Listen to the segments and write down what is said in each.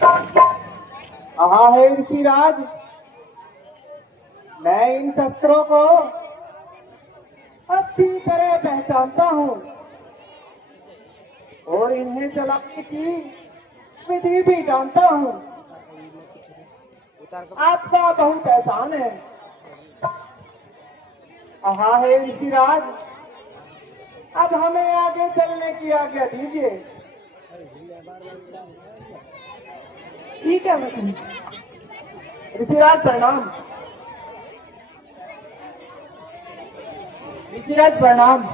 हाँ है ऋषिराज। मैं इन शस्त्रों को अच्छी तरह पहचानता हूँ और इन्हें चलाने की विधि भी जानता हूँ। आपका बहुत एहसान है। हाँ है ऋषिराज, अब हमें आगे चलने की आज्ञा दीजिए। ठीक है ऋषिराज प्रणाम। ऋषिराज प्रणाम।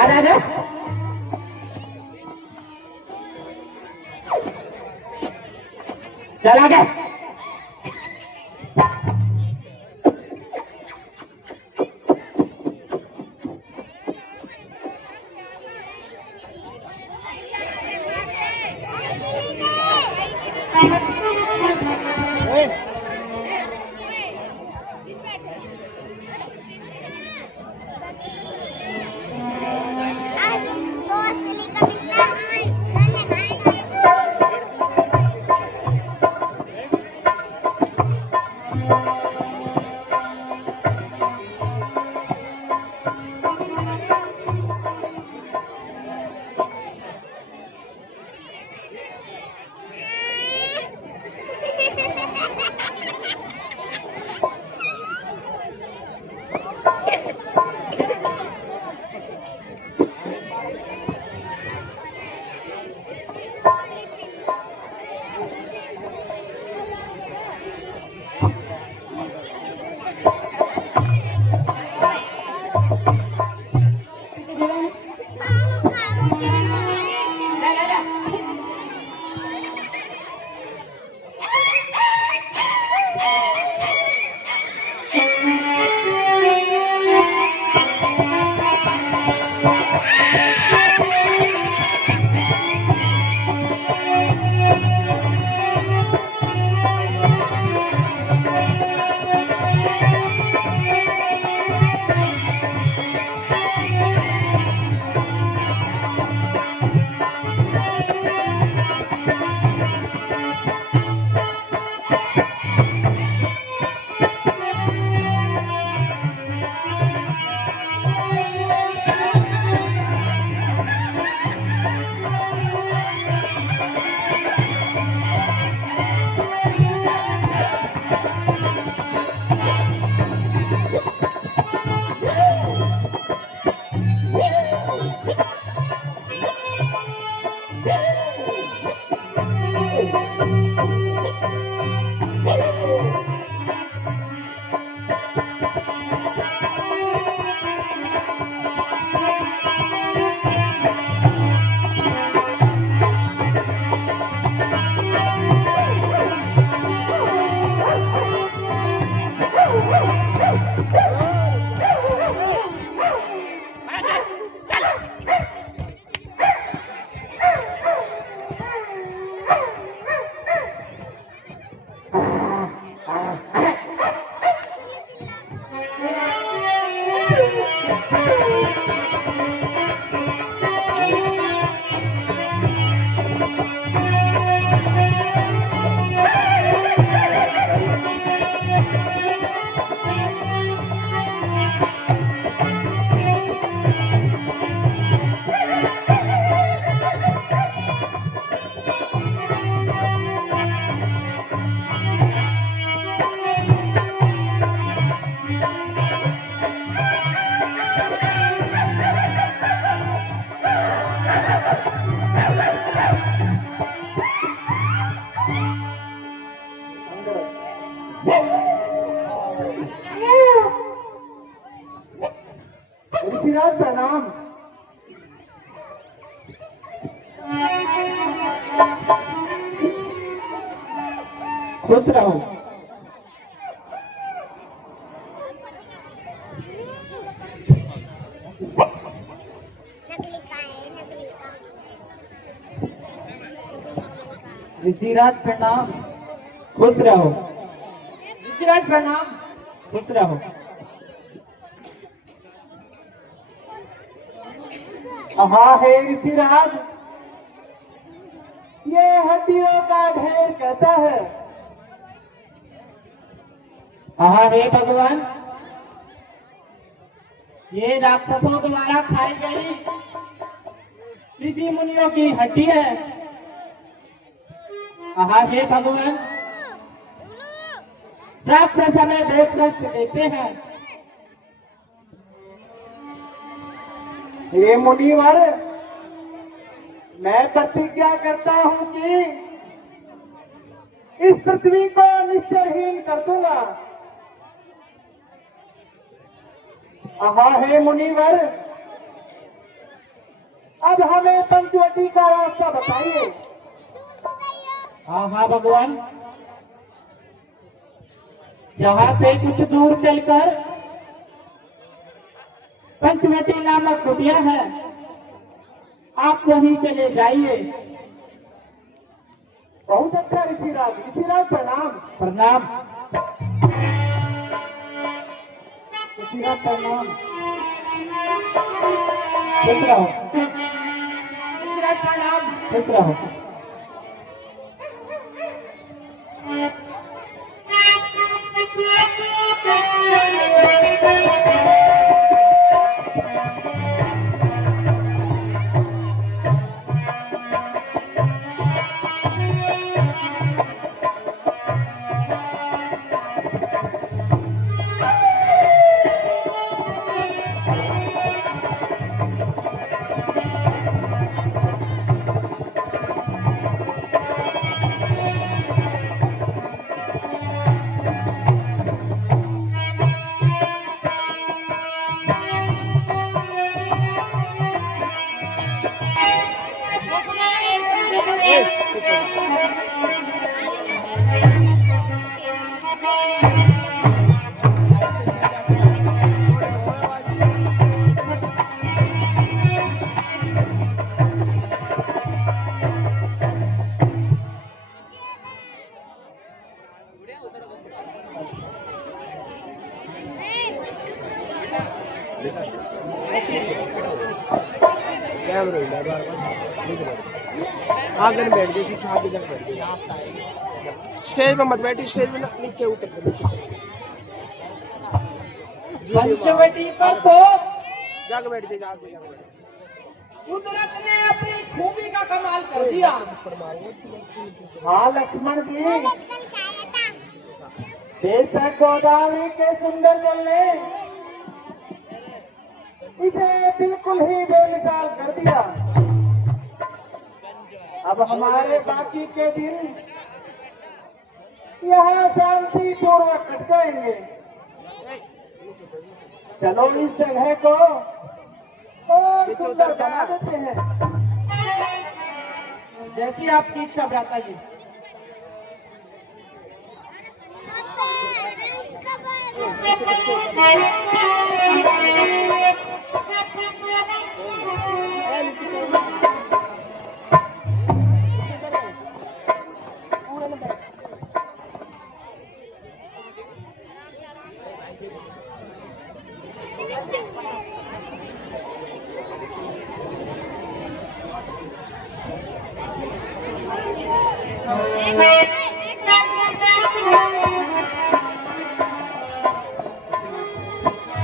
आजा चला गया। ऋषिराज प्रणाम। खुश रहो। ऋषिराज प्रणाम। खुश रहो। ऋषिराज प्रणाम। खुश रहो। हाँ है ऋषिराज, ये हड्डियों का ढेर कैसा है? हाँ हे भगवान, ये राक्षसों द्वारा खाई गई ऋषि मुनियों की हड्डी है। हाँ हे भगवान, राक्षस हमें बहुत कष्ट देते हैं। हे मुनिवर, मैं प्रतिज्ञा करता हूं कि इस पृथ्वी को निश्चरहीन कर दूंगा। हाँ हे मुनिवर, अब हमें पंचवटी का रास्ता बताइए। हाँ भगवान, यहाँ से कुछ दूर चलकर पंचवटी नामक कुटिया है, आप वहीं चले जाइए। बहुत अच्छा ऋषिराज। ऋषिराज प्रणाम। प्रणाम। ऋषिराज प्रणाम। खुश रहो। ऋषिराज प्रणाम। खुश रहो। आगे बैठ गए, सिर्फ आगे जाकर बैठ गए। स्टेज पे मत बैठी, स्टेज पे नीचे उतर के नीचे पंचवटी पर तो जाके बैठ जाए, जाके बैठ जाए। कुदरत ने अपनी खूबी का कमाल कर दिया। हाँ लक्ष्मण जी, बेशक गोदावरी के सुंदर जल ने इसे बिल्कुल ही बेमिसाल कर दिया। अब हमारे बाकी के दिन यहाँ शांति पूर्वक कट जाएंगे। चलो इस जगह को और सुंदर बना देते हैं। जैसी आपकी इच्छा भ्राता जी।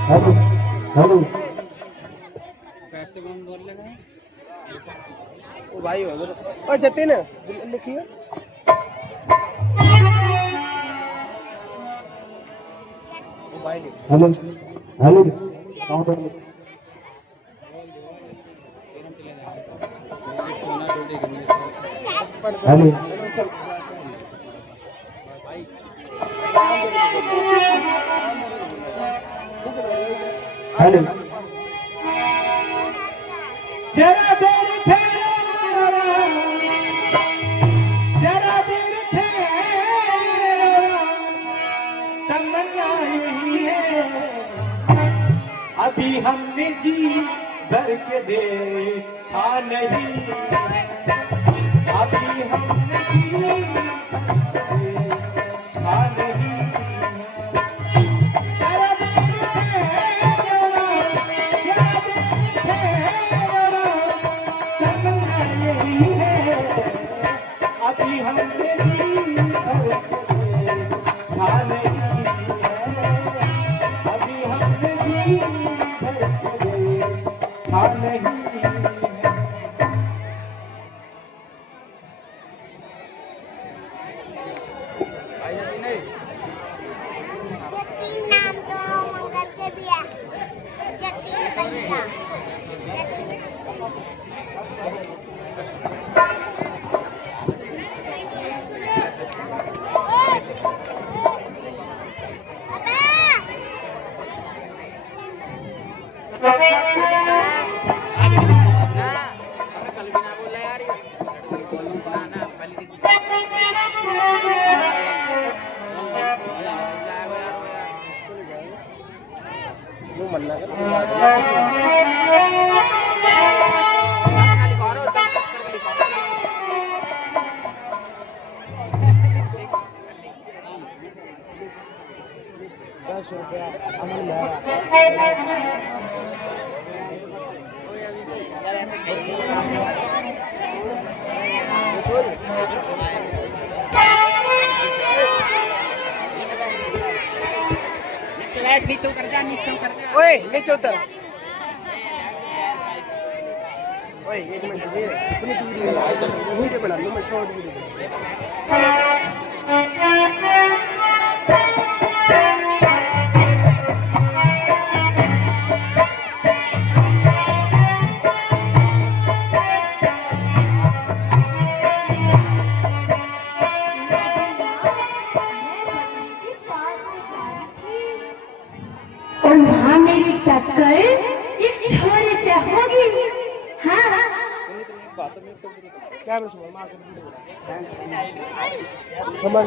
हेलो हेलो, पैसे कौन बोल लगा? ओ भाई उधर और जतिन लिखिए। ओ भाई हेलो हेलो, कौन बोल रहे? हेलो हेलो जरा देर ठहरो जरा देर ठहरो तमन्ना यही है अभी हमने जी भर के देखा नहीं अभी हमने जी देखा नहीं जरा देर ठहरो जरा देर ठहरो तमन्ना यही है अभी हमने जी भर के देखा नहीं अभी हमने जी भर के देखा नहीं जतिन नाम तो मंगल के बिया जतिन भैया जतिन वो मन्ना कर ₹10 अमल नीचे कर जा ओए नीचे उतर ओए एक मिनट ये अपनी वीडियो बना लो मैं शॉर्ट वीडियो और वहाँ मेरी टक्कर एक छोरे से होगी। हाँ क्या मैं समझ मार कर समझ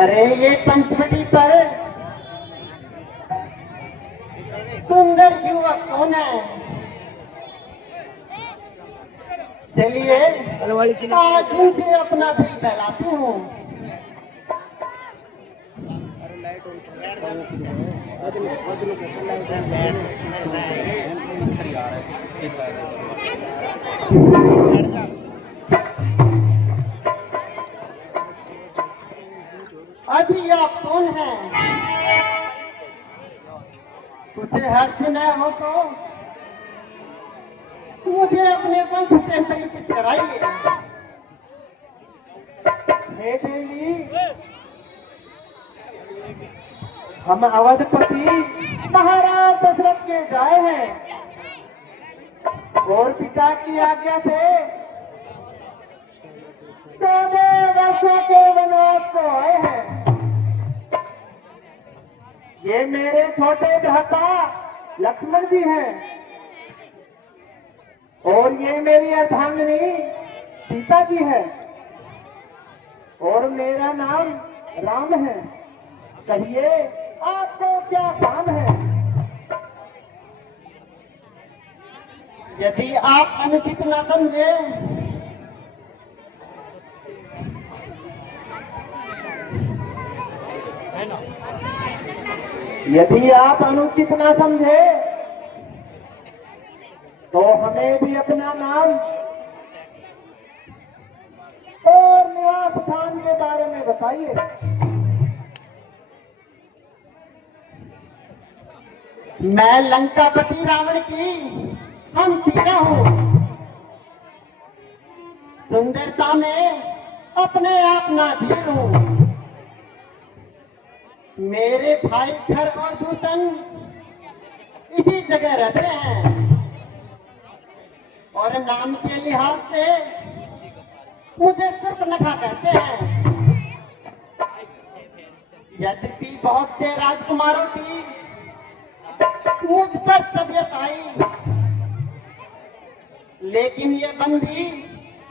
अरे ये पंचवटी पर सुंदर युवक कौन है? चलिए आज उनसे अपना दिल बहलाती हूँ। अजी आप कौन हैं? तुझे हर्ष न हो तो मुझे अपने वंश से परिचित कराइए। हे देवी, हम अवधपति महाराज दशरथ के गाय हैं और पिता की आज्ञा से 14 वर्षों के वनवास को आए हैं। ये मेरे छोटे भ्राता लक्ष्मण जी हैं और ये मेरी अर्धांगिनी सीता जी है और मेरा नाम राम है। कहिए आपको क्या काम है? यदि आप अनुचित न समझे यदि आप अनुचित न समझे तो हमें भी अपना नाम और निवास स्थान के बारे में बताइए। मैं लंकापति रावण की हम सीता हूँ। सुंदरता में अपने आप नाज़ीर हूँ। मेरे भाई घर और दूषण इसी जगह रहते हैं और नाम के लिहाज से मुझे सूर्पनखा कहते हैं। यद्यपि बहुत से राजकुमारों की मुझ पर तबीयत आई, लेकिन ये बंदी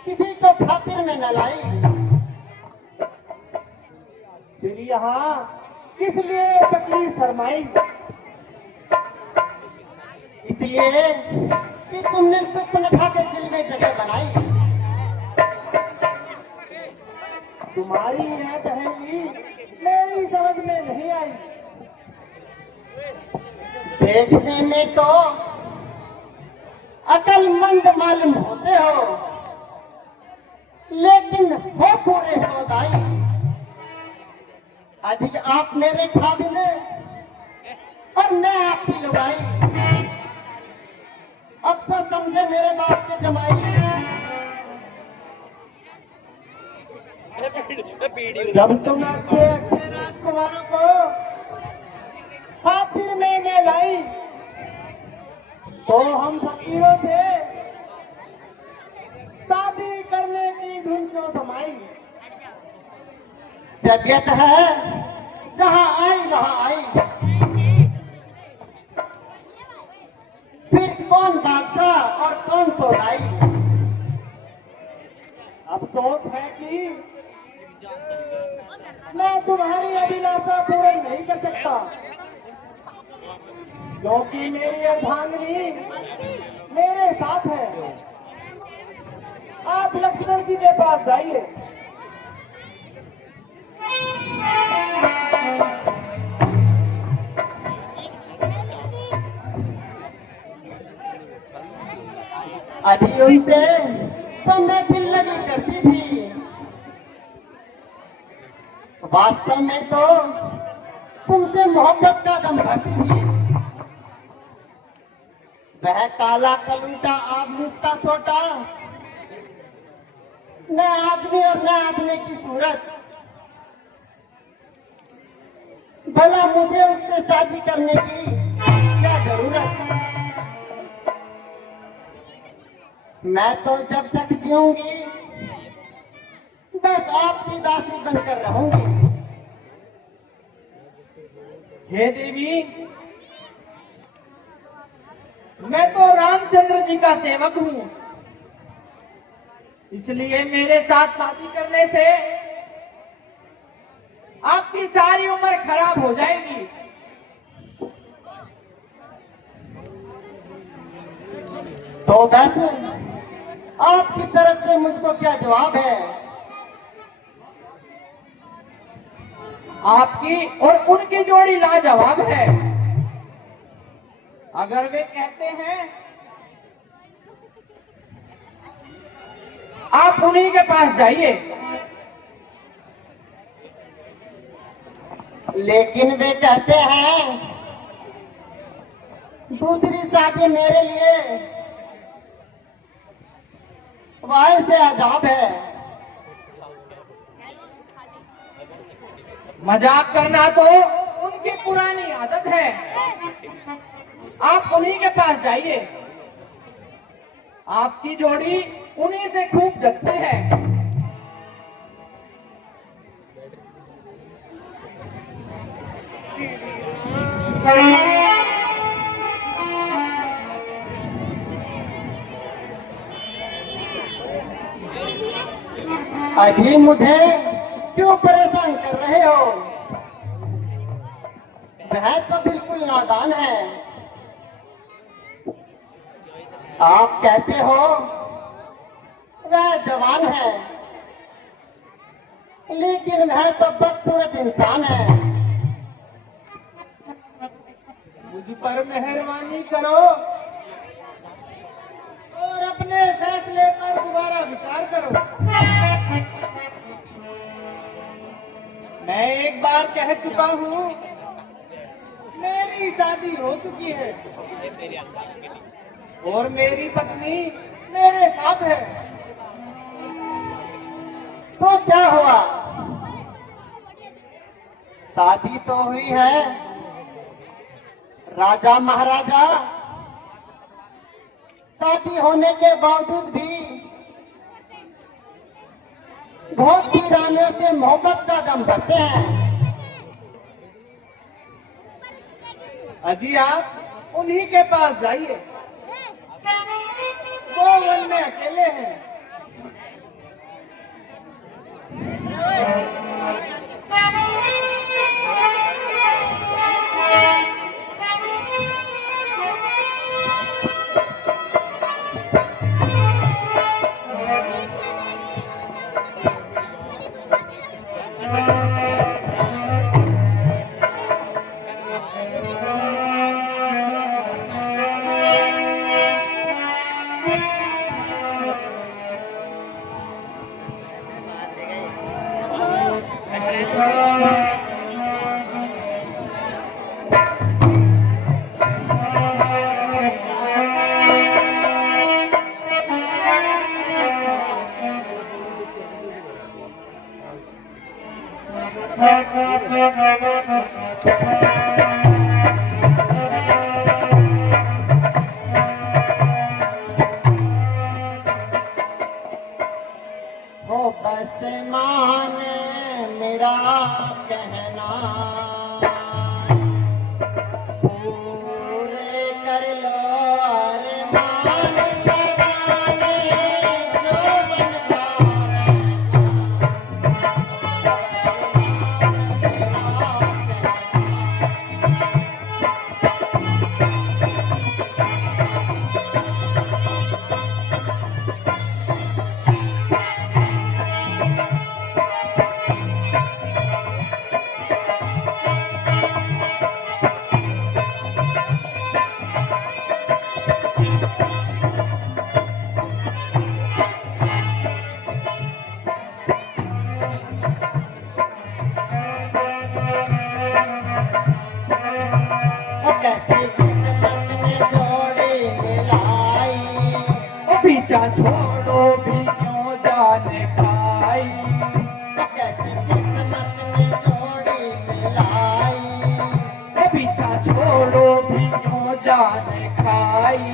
किसी को खातिर में न लाई। फिर यहाँ किस लिए तकलीफ फरमाई? इसलिए कि तुमने सूर्पनखा के दिल में जगह बनाई। तुम्हारी यह पहेली मेरी समझ में नहीं आई। देखने में तो अकलमंद मालूम होते हो, लेकिन हो पूरे सौदाई। आज आप मेरे खाबिन और मैं आपकी लुगाई। अब तो समझे मेरे बाप के जमाई। जब तुम अच्छे अच्छे राजकुमारों को खातिर में न लाई तो हम फकीरों से शादी करने की धुन क्यों समाई? तबीयत है जहां आई वहां आई। फिर कौन बादशाह और कौन सौदाई? अफसोस है कि मैं तुम्हारी अभिलाषा पूरी नहीं कर सकता, क्योंकि मेरी अर्धांगिनी मेरे साथ है। आप लक्ष्मण जी के पास जाइए। अजी उनसे तो मैं दिल लगी करती थी, वास्तव में तो तुमसे मोहब्बत का दम भरती थी। वह काला कलूटा आदमी का सोटा, न आदमी और न आदमी की सूरत। भला मुझे उससे शादी करने की क्या जरूरत? मैं तो जब तक जीऊंगी बस आपकी दासी बनकर रहूंगी। हे देवी, मैं तो रामचंद्र जी का सेवक हूँ, इसलिए मेरे साथ शादी करने से आपकी सारी उम्र खराब हो जाएगी। तो वैसे आपकी तरफ से मुझको क्या जवाब है? आपकी और उनकी जोड़ी लाजवाब है। अगर वे कहते हैं आप उन्हीं के पास जाइए। लेकिन वे कहते हैं दूसरी शादी मेरे लिए वाह से अजाब है। मजाक करना तो उनकी पुरानी आदत है। आप उन्हीं के पास जाइए, आपकी जोड़ी उन्हीं से खूब जचती है। अजी मुझे क्यों परेशान कर रहे हो? वह तो बिल्कुल नादान है। आप कहते हो वह जवान है, लेकिन वह तो बदसूरत इंसान है। मुझ पर मेहरबानी करो और अपने फैसले पर दोबारा विचार करो। मैं एक बार कह चुका हूँ, मेरी शादी हो चुकी है और मेरी पत्नी मेरे साथ है। तो क्या हुआ? शादी तो हुई है। राजा महाराजा शादी होने के बावजूद भी भोग की रानियों से मोहब्बत का दम भरते हैं। अजी आप उन्हीं के पास जाइए, वो वन में अकेले हैं। हो बस मान मेरा कहना, पूरे कर लो अरमान सगाने जो बनता कैसे किस्मत ने जोड़ी मिलाई। पीछा छोड़ो भी क्यों जाने खाई। कैसे किस्मत ने जोड़ी मिलाई। पीछा छोड़ो भी क्यों जाने खाई।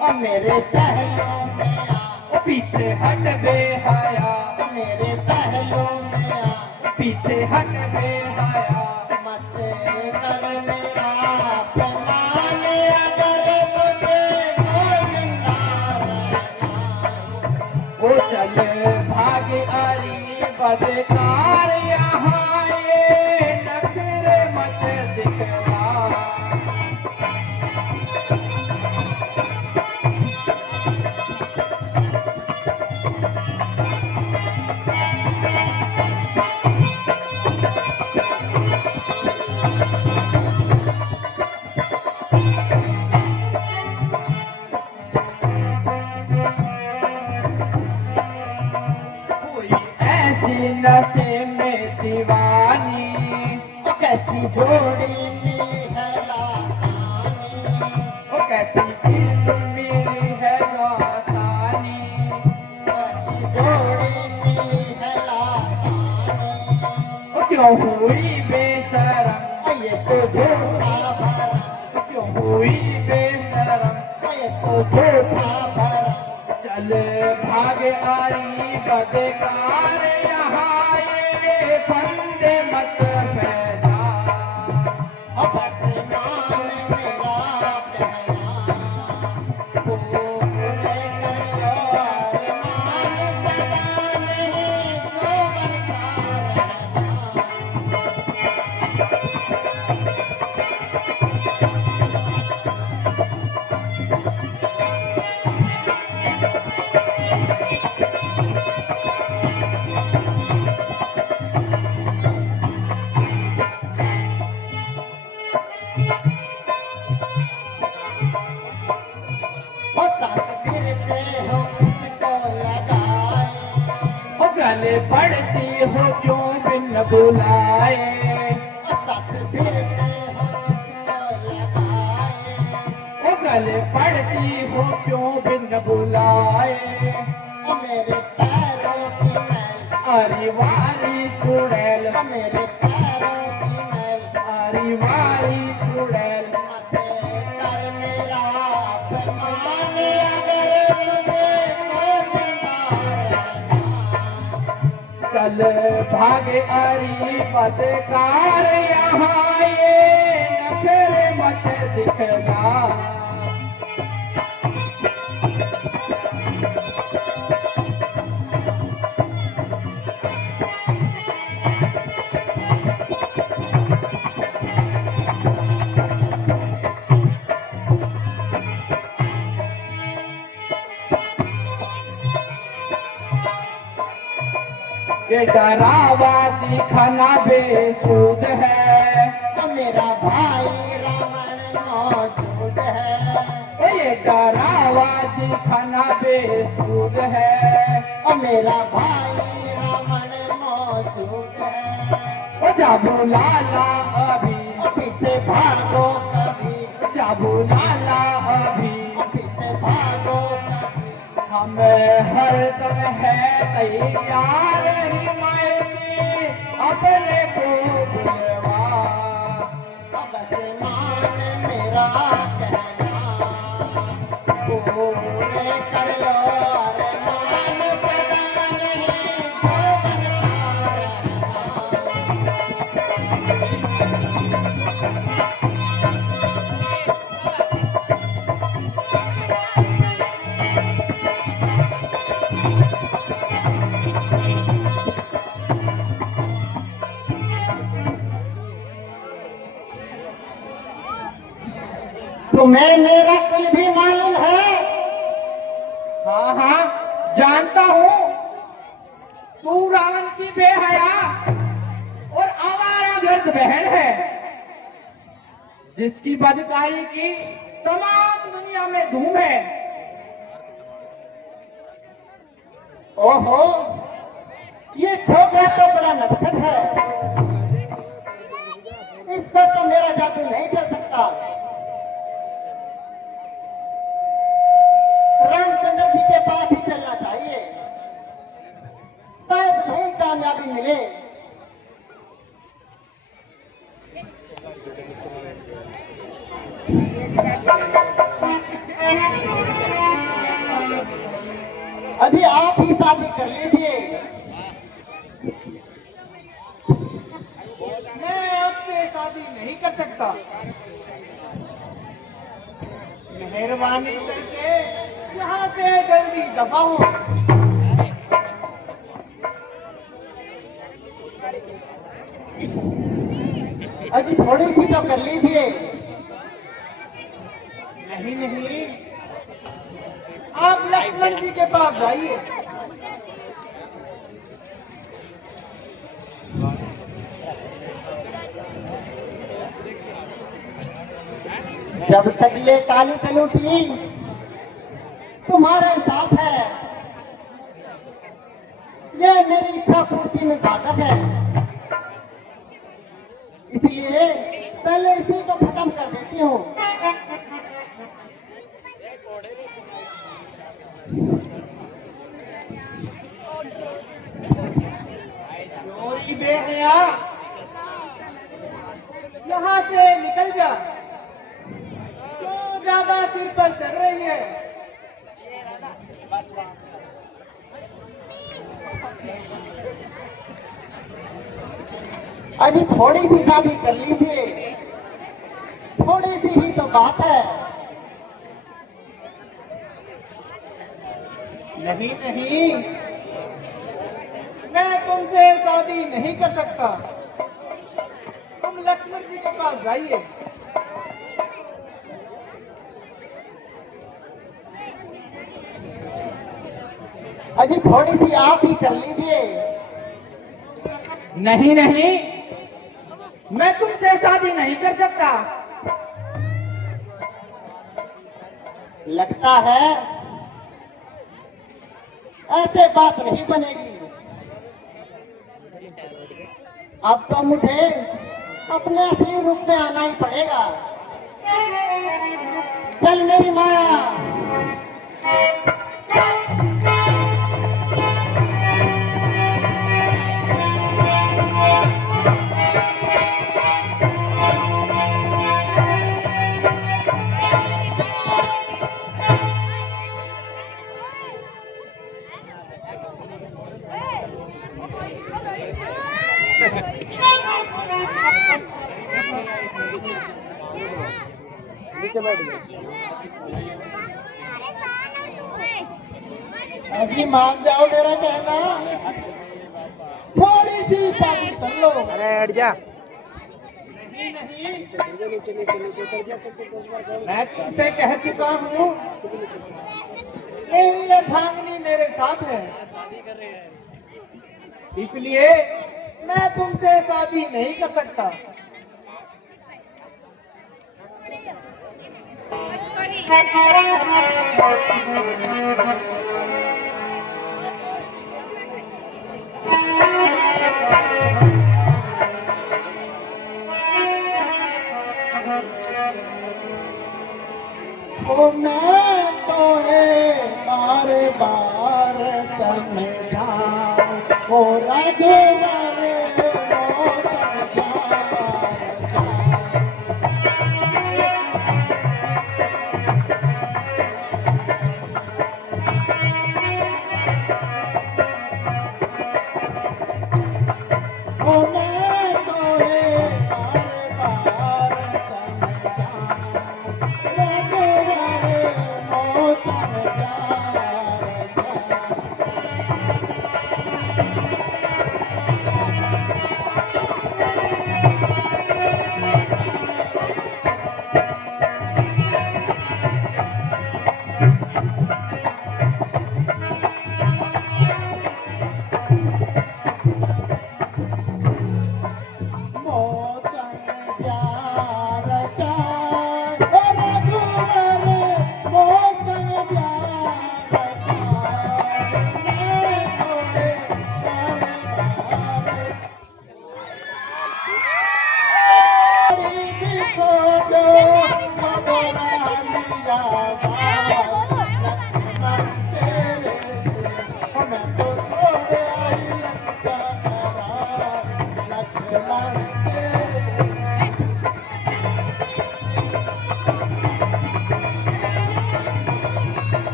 और मेरे पहलों में आ, पीछे हट बेहया, मेरे पहलों में आ, पीछे हट बेहया। मत कर मेरा अपमान, अगर मुझे वो जिंदा रहना। वो चले भागे अरी बदकार, यहाँ ये नखरे मत दिखला। कोई ऐसी नशे में दीवानी, कैसी जोड़ी मिली है लासानी, ओ कैसी चीज मेरी है आसानी, कैसी जोड़ी मिली है लासानी, ओ क्यों हुई बेशरम, ये तो झूठा भरम, क्यों हुई बेशरम, ये तो झूठा भरम। चल भाग आई बदकार यहाँ ये फंदे मत फैला, अब आसमान मेरा कहना, पूरे कर लो अरमान, सदा नहीं तो बनता रहना। ओ साथ फिरते हो किसको लगाए, ओ गले पड़ती हो क्यों बिन बुलाए, ओ साथ फिरते हो किसको लगाए, ओ गले पड़ती हो क्यों बिन बुलाए, ओ मेरे पैरों की मैल, अरे वारी चुड़ैल, ओ मेरे पैरों की मैल, अरे वारी चुड़ैल, माथे कर मेरा फरमान, अगर तुझे को जिंदा रहना। चल भागे अरी पदकार यहाँ ये नखरे मत दिखला, ये डरावा दिखाना बेसुध है, ओ मेरा भाई रावण मौजूद है, ओ ये डरावा दिखाना बेसुध है, ओ मेरा भाई रावण मौजूद है, ओ जाबू लाला अभी, ओ पीछे भागो कभी, जाबू लाला अभी, ओ पीछे भागो कभी, हम हरदम है तैयार हिमायती अपने को बुलवा, अब आसमान मेरा कहना, पूरे कर लो अरमान, सदा नहीं तो तुम्हें मेरा कुल भी मालूम है, हाँ हाँ जानता हूँ, तू रावण की बेहया और आवारा गर्द बहन है, जिसकी बदकारी की तमाम दुनिया में धूम है। ओहो ये छोकरा तो बड़ा नटखट है, इस पर तो मेरा जादू नहीं चल सकता। रामचंद्र जी के पास ही चलना चाहिए, शायद वही कामयाबी मिले। अभी आप ही शादी कर लीजिए। मैं आपसे शादी नहीं कर सकता, मेहरबानी करके यहाँ से जल्दी दफा हो। अजी थोड़ी सी तो कर लीजिए। नहीं नहीं, आप लक्ष्मण जी के पास जाइए। जब तक ये काली कलूटी तुम्हारे साथ है, ये मेरी इच्छा पूर्ति में बाधक है, इसलिए बेहया, यहाँ से निकल जा। क्यों ज्यादा सिर पर चढ़ रही है? अभी थोड़ी सी शादी कर लीजिए, थोड़ी सी ही तो बात है। नहीं नहीं, मैं तुमसे शादी नहीं कर सकता। तुम लक्ष्मण जी के पास जाइए। अभी थोड़ी सी आप ही कर लीजिए। नहीं नहीं, मैं तुमसे शादी नहीं कर सकता। लगता है ऐसे बात नहीं बनेगी। अब तो मुझे अपने असली रूप में आना ही पड़ेगा। चल मेरी माया। नीचे बैठ गए। अजी मान जाओ मेरा कहना, थोड़ी सी शादी कर लो। अरे हट जा। नहीं नहीं, नीचे नीचे नीचे नीचे नीचे उतर जा। मैं तुमसे कह चुका हूँ, मेरी अर्धांगिनी मेरे साथ है, इसलिए मैं तुमसे शादी नहीं कर सकता। ओ मैं तो बार बार समझाऊं, ओ रघुवर ओ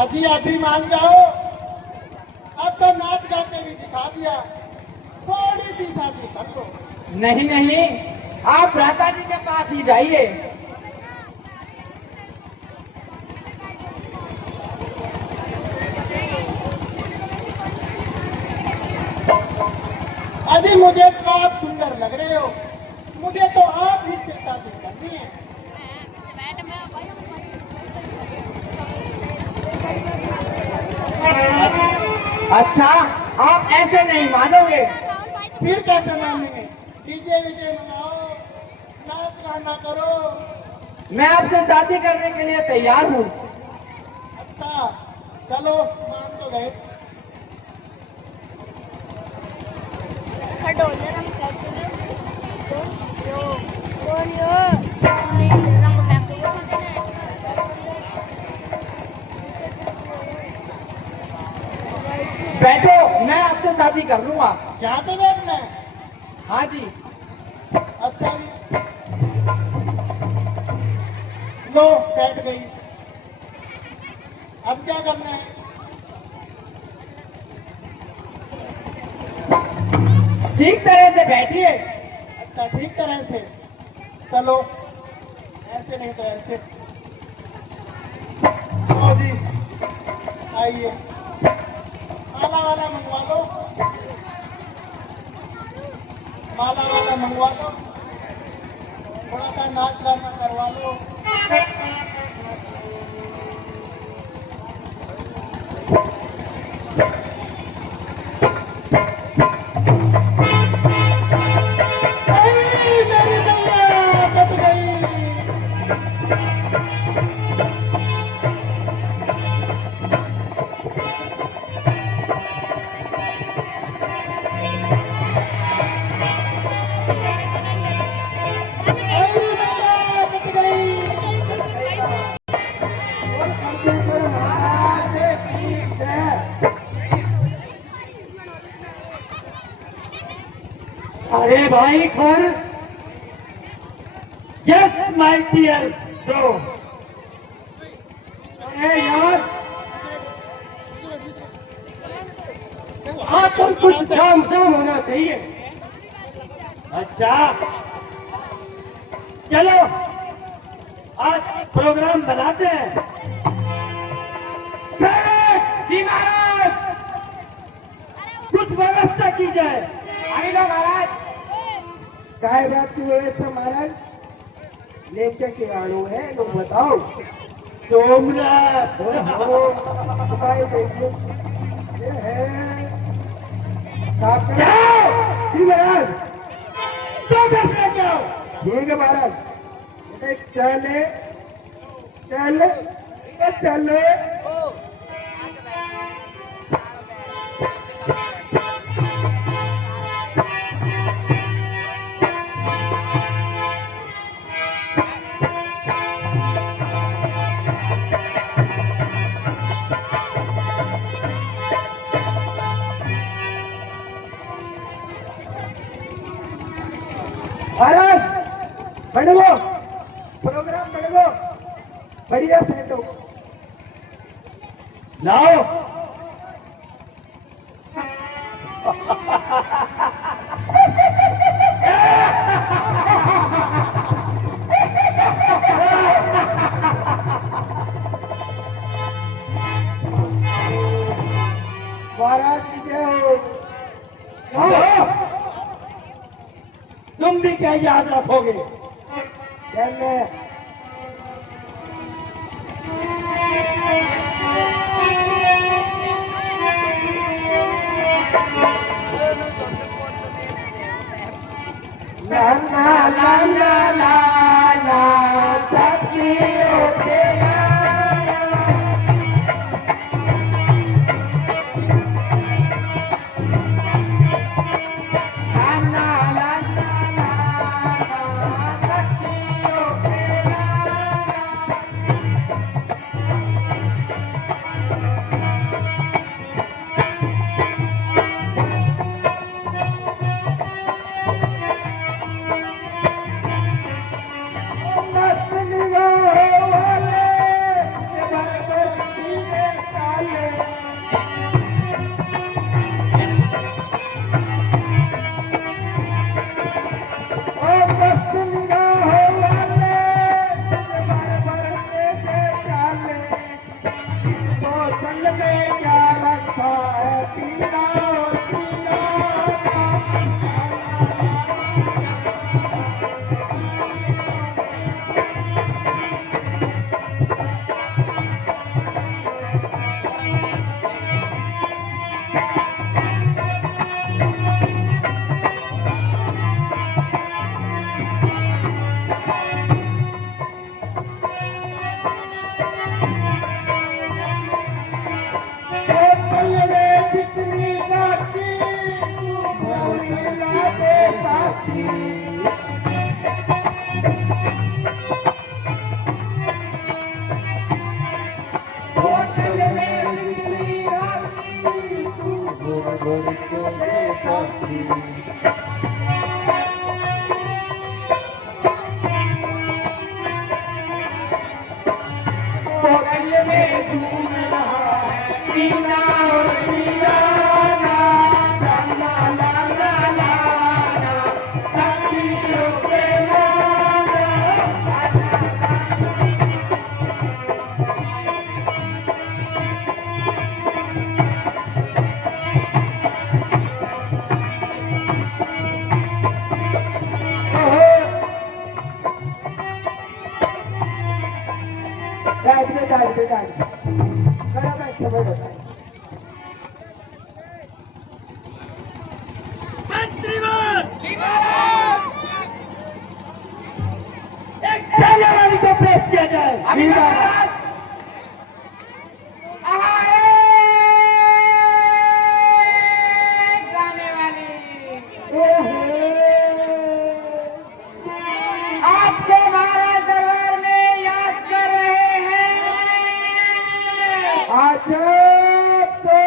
अजी अभी मान जाओ, अब तो नाच गा के भी दिखा दिया, थोड़ी सी शादी कर लो। नहीं नहीं, आप भ्राता जी के पास ही जाइए। अजी मुझे तो आप सुंदर लग रहे हो, मुझे तो आप ही से शादी करनी है। अच्छा, आप ऐसे नहीं मानोगे। फिर कैसे मानेंगे? डीजे वीजे मंगाओ, नाच गाना करो। मैं आपसे शादी करने के लिए तैयार हूँ। अच्छा चलो, मान तो गए। बैठो, मैं आपसे शादी कर लूंगा। क्या तो बैठना है? हाँ जी। अच्छा जी, लो बैठ गई। अब क्या करना है? ठीक तरह से बैठिए। अच्छा, ठीक तरह से। चलो, ऐसे नहीं तो ऐसे। लो जी, आइए। माला वाला मंगवा लो, माला वाला मंगवा लो, थोड़ा सा नाच गाना करवा लो। अरे, मेरी मैया बच गई। अरे, मैया बच गई। अरे भाई कर यस माय डियर ब्रो। अरे यार आज तो कुछ काम होना चाहिए। अच्छा चलो आज प्रोग्राम बनाते हैं। जी महाराज कुछ व्यवस्था की जाए। आगे लो महाराज। काय बात की व्यवस्था महाराज? लेके के आड़ू है लोग बताओ। सोमनाथ भाई देखो ये है साफ करो। जाओ जी महाराज। तो फैसला जाओ। ठीक है महाराज। बेटे चले चले चले। महाराज बढ़ लो, प्रोग्राम बढ़ लो, बढ़िया सेट हो। लाओ महाराज की जय। तुम भी क्या याद रखोगे? चले लाना लाना लाना सखी होते लाना लाना लाना सखी होते साथी। होटल में बिजली आती, तू घुड़ घुड़ के दे साथी। होटल में झूम रहा है पीला और पीला ना, ला ला ला ला ला ला, साथियों के नाना। बैठ के खड़ा बैठ के बैठ। एक पहले वाली को प्रेस किया जाए। अभी गाने वाली आपको महाराज दरबार में याद कर रहे हैं। अजब तो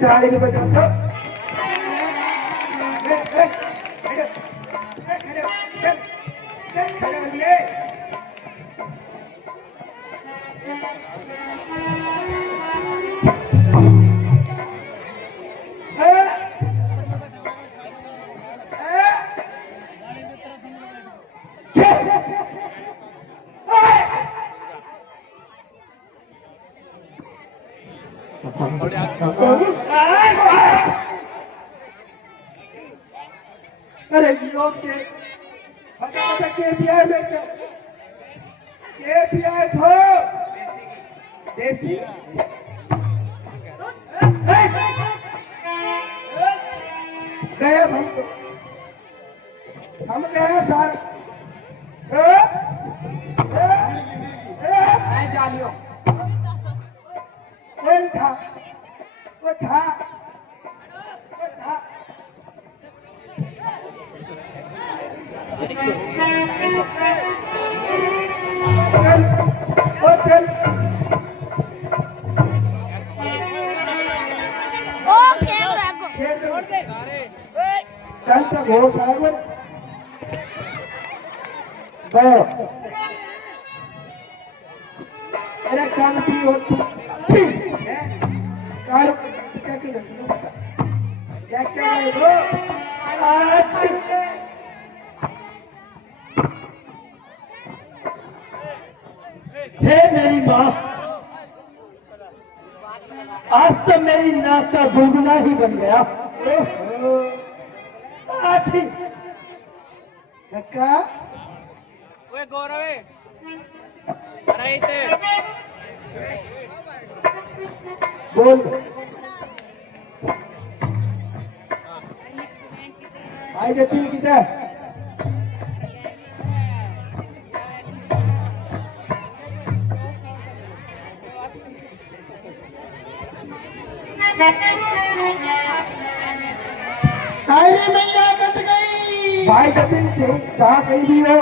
ताली बजा दो। अरे लोग के पता केपीआई बैठते केपीआई थो देसी गया हम गए सारे जालियो उठा उठा उठा चल ओ चल ओके रखो छोड़ दे चल चल हो सागर बे अरे कान पी होती कान क्या क्या है वो आज हे मेरी माँ, आज तो मेरी नाक का गुनगुना ही बन गया। अच्छी क्या ओए गौरव अरे इते बोल भाई जतीन किधर कायरी मैया कट गई। भाई जतीन जहाँ कहीं भी हो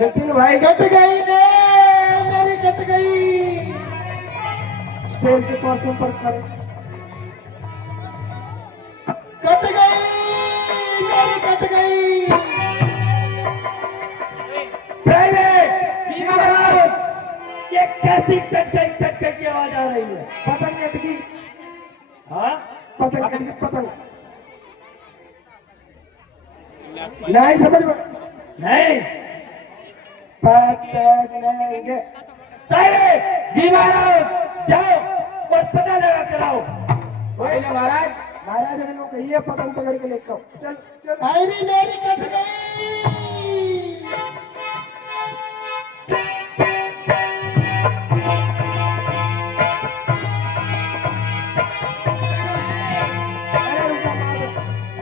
जतीन भाई कट गई ने मेरी कट गई। स्टेज के पास संपर्क करें कट गई मेरी कट गई। ये कैसी कट की आवाज आ रही है? पतंग कट गई हाँ? पतंग कट गई पतंग नहीं समझ में नहीं। पतंग जी महाराज, जाओ और पता लगा कर आओ। ओए ले महाराज महाराज ने लोग कही है पतंग पकड़ के लेकर आओ। चल चल कायरी मेरी कट गई। अरे रुका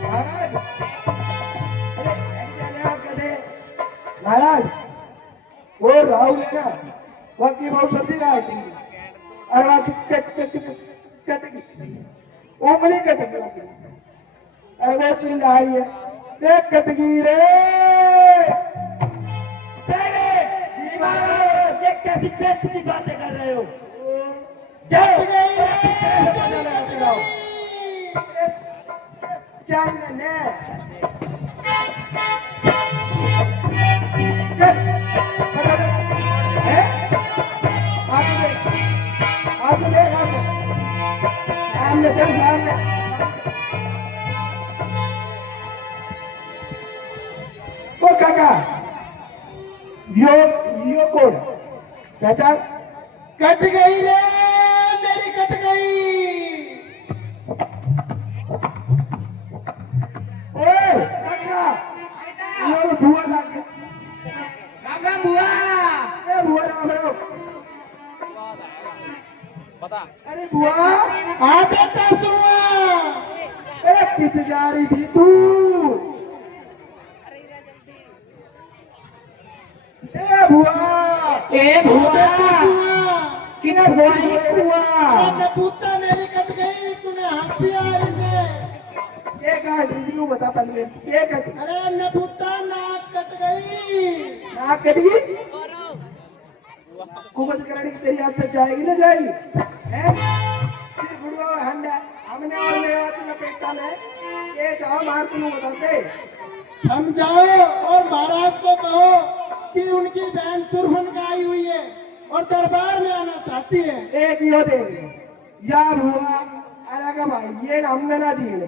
महाराज अरे जाने आप कहते महाराज वो राहुल है ना वहाँ की बहुत सब्जी काट अरे वहाँ की कटेगी उंगली कटेगी अरे वो चिल्ला रही है रे कटगी रे जी महाराज, ये कैसी बेइज्जती की बातें कर रहे हो? जाओ पता लगा कर आओ। चल ने चल आगे देख सामने चल सामने ओ काका यो कौन पहचान कट गई रे मेरी कट गई। ओए काका यो बुआ लागे राम राम बुआ ए बुआ राम राम बता अरे बुआ हाँ बेटा सुआ। अरे कित जा रही थी तू ए बुआ किधर गई बुआ अरे पुत्ता मेरी कट गई तूने हंसी आ रही से। ये कहा रीजनू बता पहले ये कट अरे नपुत्ता नाक कट गई। ना करेगी कुबत कराने की तेरी आदत जाएगी ना जाएगी हैं सिर्फ बुढ़वा हंडा हमने और ले आती लपेटा में ये चाहो मार तुम बताते हम जाओ और महाराज को कहो कि उनकी बहन सुरफन आई हुई है और दरबार में आना चाहती है। एक यो दे या हुआ अरे का भाई ये हमने ना जीने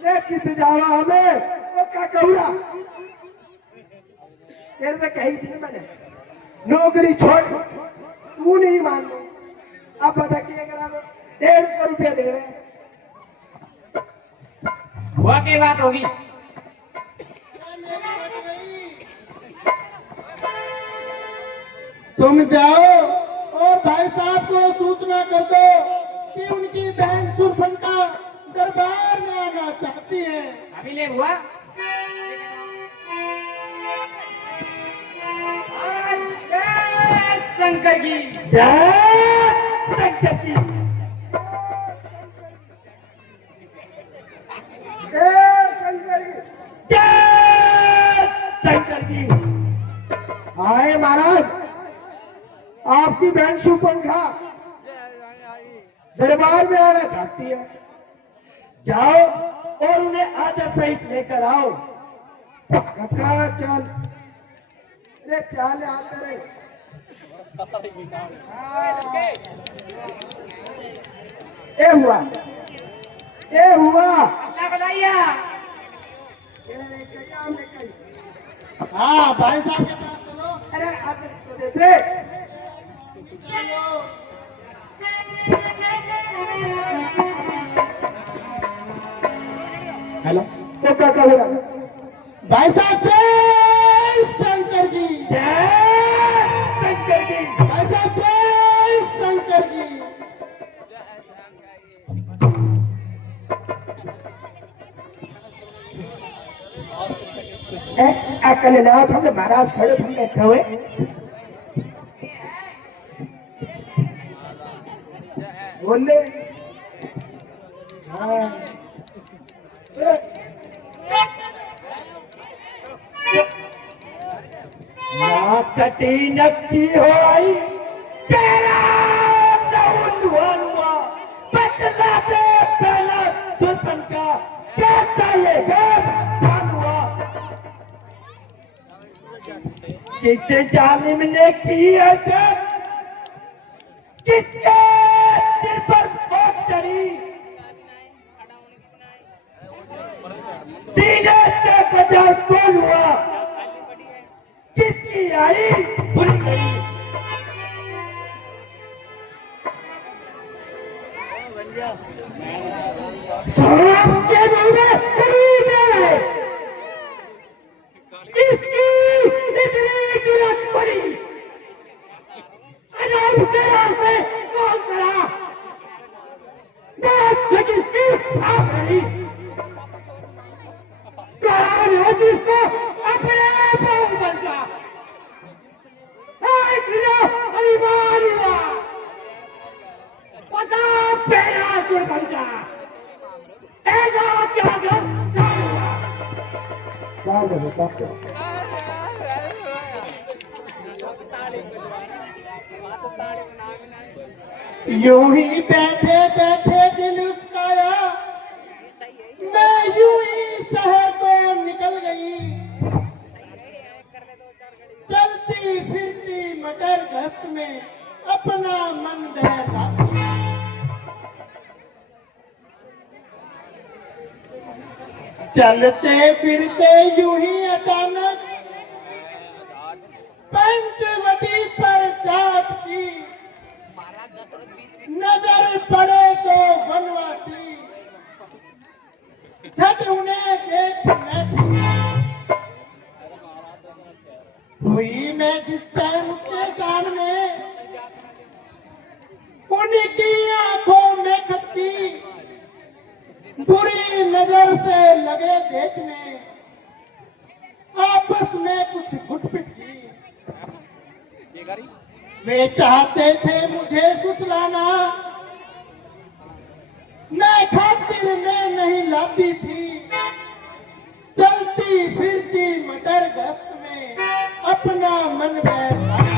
रे कित जावा हमें वो का कहूरा तेरे से कही थी ना मैंने नौकरी छोड़ तू नहीं मान लो। अब बता क्या करा दो, 150 रुपया दे रहे हैं। हुआ क्या बात होगी? तुम जाओ और भाई साहब को सूचना कर दो कि उनकी बहन सुरफनका दरबार में आना चाहती है। अभी ले हुआ। जय शंकर की। जय शंकर की। जय शंकर की। जय शंकर की। आए महाराज, आपकी बहन सुरफनका दरबार में आना चाहती है। जाओ और उन्हें आदर सहित लेकर आओ। कपड़ा चल, अरे चल आते रहे। ए हुआ, ए हुआ। क्या बताइए? हाँ भाई साहब के पास चलो। अरे आते तो देते। चलो। हेलो, तो क्या कहोगा? भाई साहब जय शंकर की। जय शंकर की। भाई साहब जय शंकर की। अकल ना हमने महाराज खड़े हम बैठे हुए। बोले हाँ। ना कटी नक्की हो आई तेरा नौजवान हुआ बदला दे पहला सुरफनका कैसा ये सान हुआ। किस जालिम ने की हरकत, किसके सिर पर भोग चढ़ी, सीने से बचा कौन हुआ, किसकी आई भूल गई। सबके मुंह में उम्मीद है, इसकी इतनी गिरफ्त पड़ी, अनब के रास्ते कौन चला, बहुत लगी की भाग रही, कौन है जिसको अपने पाँव बचा, अनिवार्य हुआ, पता पेड़ा से बचा, ऐसा क्या हुआ? यूं ही बैठे बैठे दिल उसकाया, मैं यूं ही शहर को निकल गई, चलती फिरती मकर गश्त में अपना मन बहलाती। चलते फिरते यूं ही अचानक पंचवटी पर चाट की नजर पड़े तो वनवासी, झट उन्हें देख बैठी हुई मैं जिस टाइम उसके सामने, उनकी आंखों में खटकी बुरी नजर से लगे देखने, आपस में कुछ घुटपिट की। वे चाहते थे मुझे फुसलाना, मैं खातिर में नहीं लाती थी, चलती फिरती मटर गश्त में अपना मन बहलाती।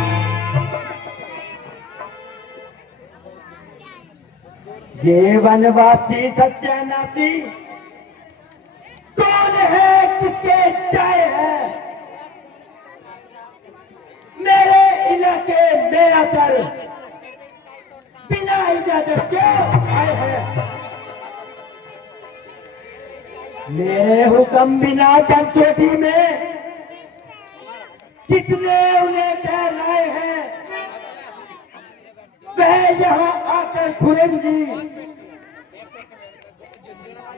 ये वनवासी सत्यानाशी कौन है, किसके चाय है, मेरे इलाके में आकर बिना इजाजत क्यों आए हैं, मेरे हुक्म बिना पंचवटी में किसने उन्हें कहलाए हैं, यहाँ आकर खुरम जी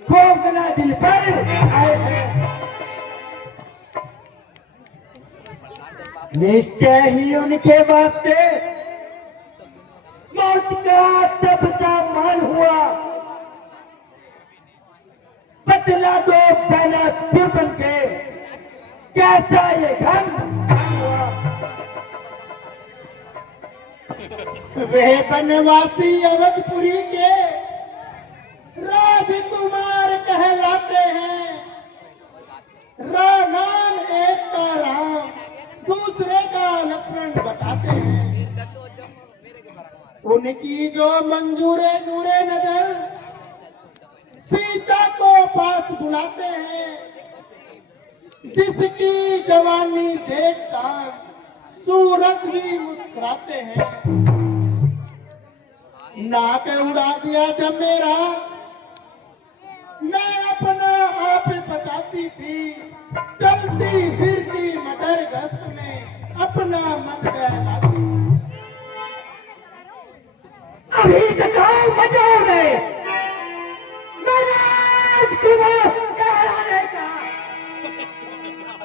खोखला दिल पर आए हैं। निश्चय ही उनके वास्ते मौत का सब सामान हुआ। बदला दो पहला सुर बन के कैसा ये घम हुआ। वे बनवासी अवधपुरी के राजकुमार कहलाते हैं। नाम एक का राम दूसरे का लक्ष्मण बताते हैं। उनकी जो मंजूरे नूरे नजर सीता को पास बुलाते हैं। जिसकी जवानी देखकर सूरज भी मुस्कुराते हैं। नाक उड़ा दिया जब मेरा मैं अपना आप बचाती थी। चलती फिरती मटर गश्त में अपना मन बहलाती। अभी दिखाओ बजाओ में मेरा राजकुमार कहलाने का।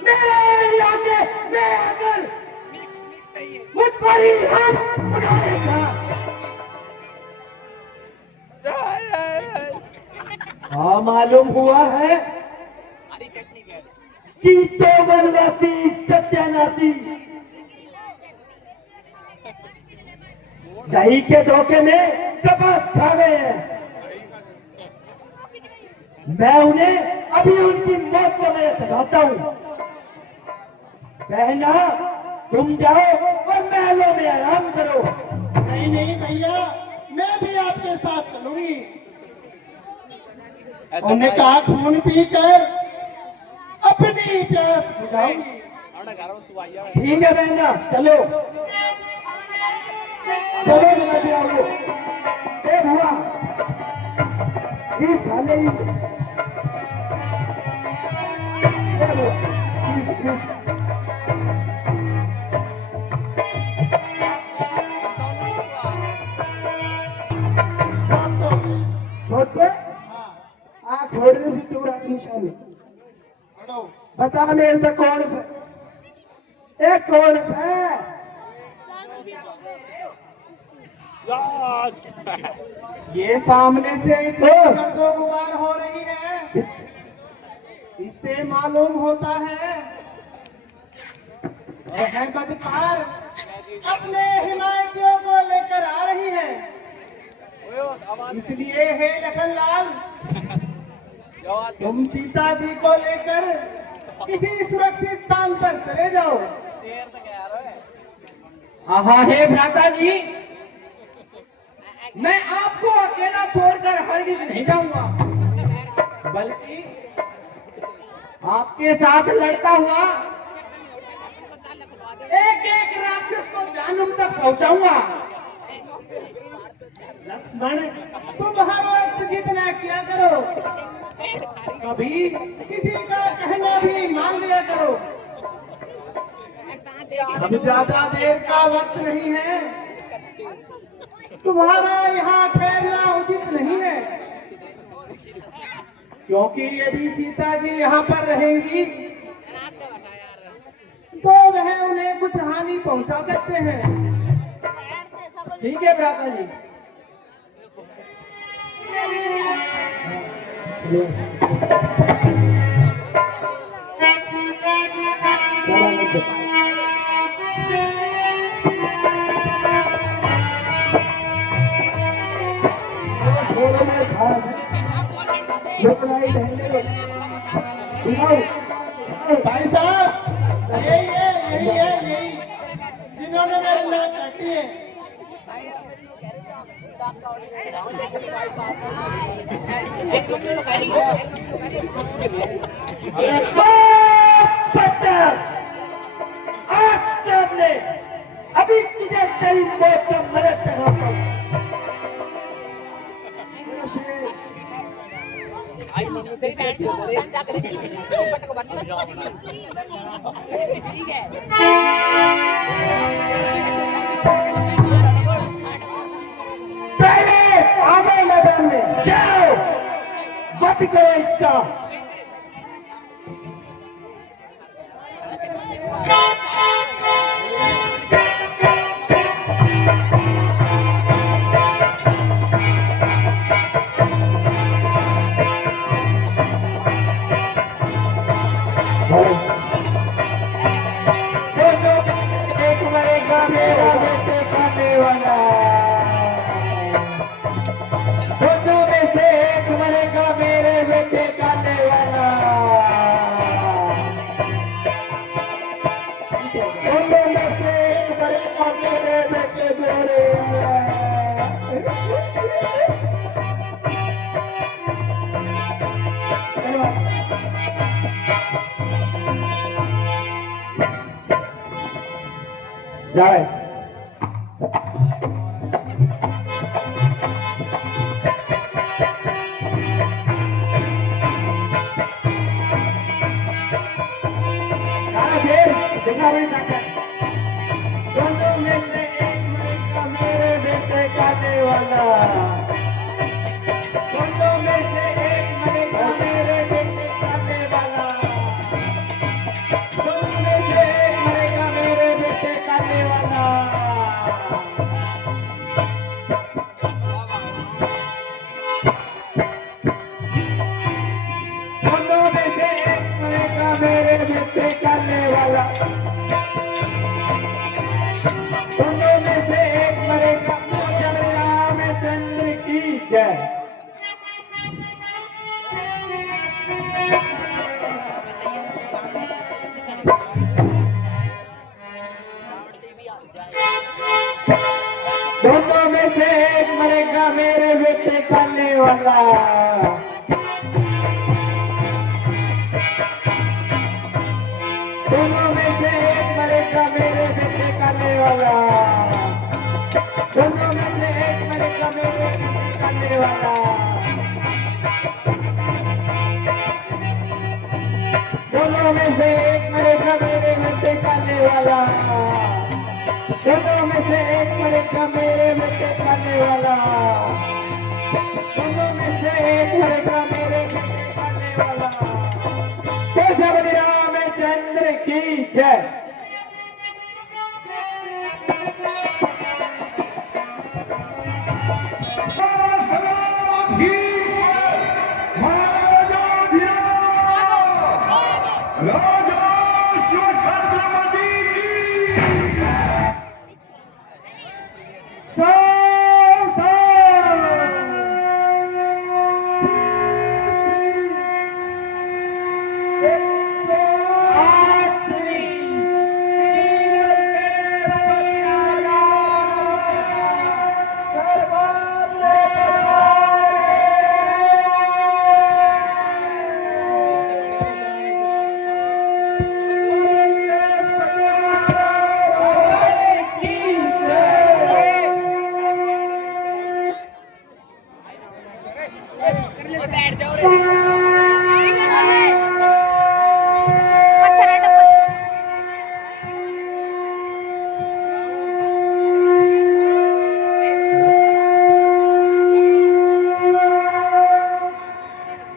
मेरे इलाके में आकर मुझ पर ही हाथ उठाने का। हाँ मालूम हुआ है कि तो वनवासी सत्यानाशी दही के धोखे में कपास खा गए हैं। मैं उन्हें अभी उनकी मौत को मैं सजाता हूँ। बहना तुम जाओ और महलों में आराम करो। नहीं नहीं भैया मैं भी आपके साथ चलूंगी। उन्हें कहा खून पीकर अपनी प्यास बुझाऊंगी। ठीक है बहना चलो चलो जनाबी आओ। ए हुआ ये खाले ही ए हुआ छोटे आ छोड़ दे सी चूड़ा निशानी बता मेरे तो कौन सा ए कौन सा ये सामने से दो गुबार हो रही है। इससे मालूम होता है वह बदकार अपने हिमायतियों को लेकर आ रही है। इसलिए हे लखनलाल तुम सीता जी को लेकर किसी सुरक्षित स्थान पर चले जाओ। हाँ हे भ्राता जी मैं आपको अकेला छोड़कर हरगिज नहीं जाऊंगा, बल्कि आपके साथ लड़ता हुआ एक एक राक्षस को जानम तक पहुंचाऊंगा। लक्ष्मण तुम हर वक्त जितना किया करो कभी किसी का कहना भी मान लिया करो। अब ज्यादा देर का वक्त नहीं है। तुम्हारा यहाँ ठहरना उचित नहीं है, क्योंकि यदि सीता जी यहाँ पर रहेंगी तो वह उन्हें कुछ हानि पहुंचा सकते हैं। ठीक है भ्राता जी। भाई साहब यही है जिन्होंने मेरी नाक काटी है। सामने अभी तुझे तेरी मौत का मदद चढ़ाता हूँ। जाओ, मत करो इसका। एक मरेगा मेरा बेटे खाने वाला, दोनों में से एक मरेगा मेरे बेटे खाने वाला, दोनों में से एक मरेगा मेरे बेटे गोरे जाए। देखा भी ताकत, दोनों में से एक मरेगा मेरे बेटे खाने वाला, दोनों में से एक मरेगा मेरे बेटे खाने वाला, दोनों में से एक मरेगा मेरे बेटे खाने वाला। दोनों में से एक मरेगा मेरे बेटे खाने वाला, दोनों में से एक मरेगा। श्री रामचंद्र की जय। दोनों में से एक मरेगा मेरे बेटे खाने वाला, दोनों में से एक मरेगा मेरे बेटे खाने वाला, दोनों में से एक मरेगा मेरे बेटे खाने वाला, दोनों में से एक मरेगा मेरे बेटे खाने वाला, दोनों में से एक मरेगा मेरे बेटे खाने वाला, दोनों में से एक मरेगा मेरे बेटे खाने वाला। श्री रामचंद्र की जय। बैठ जाओ रे पत्थर है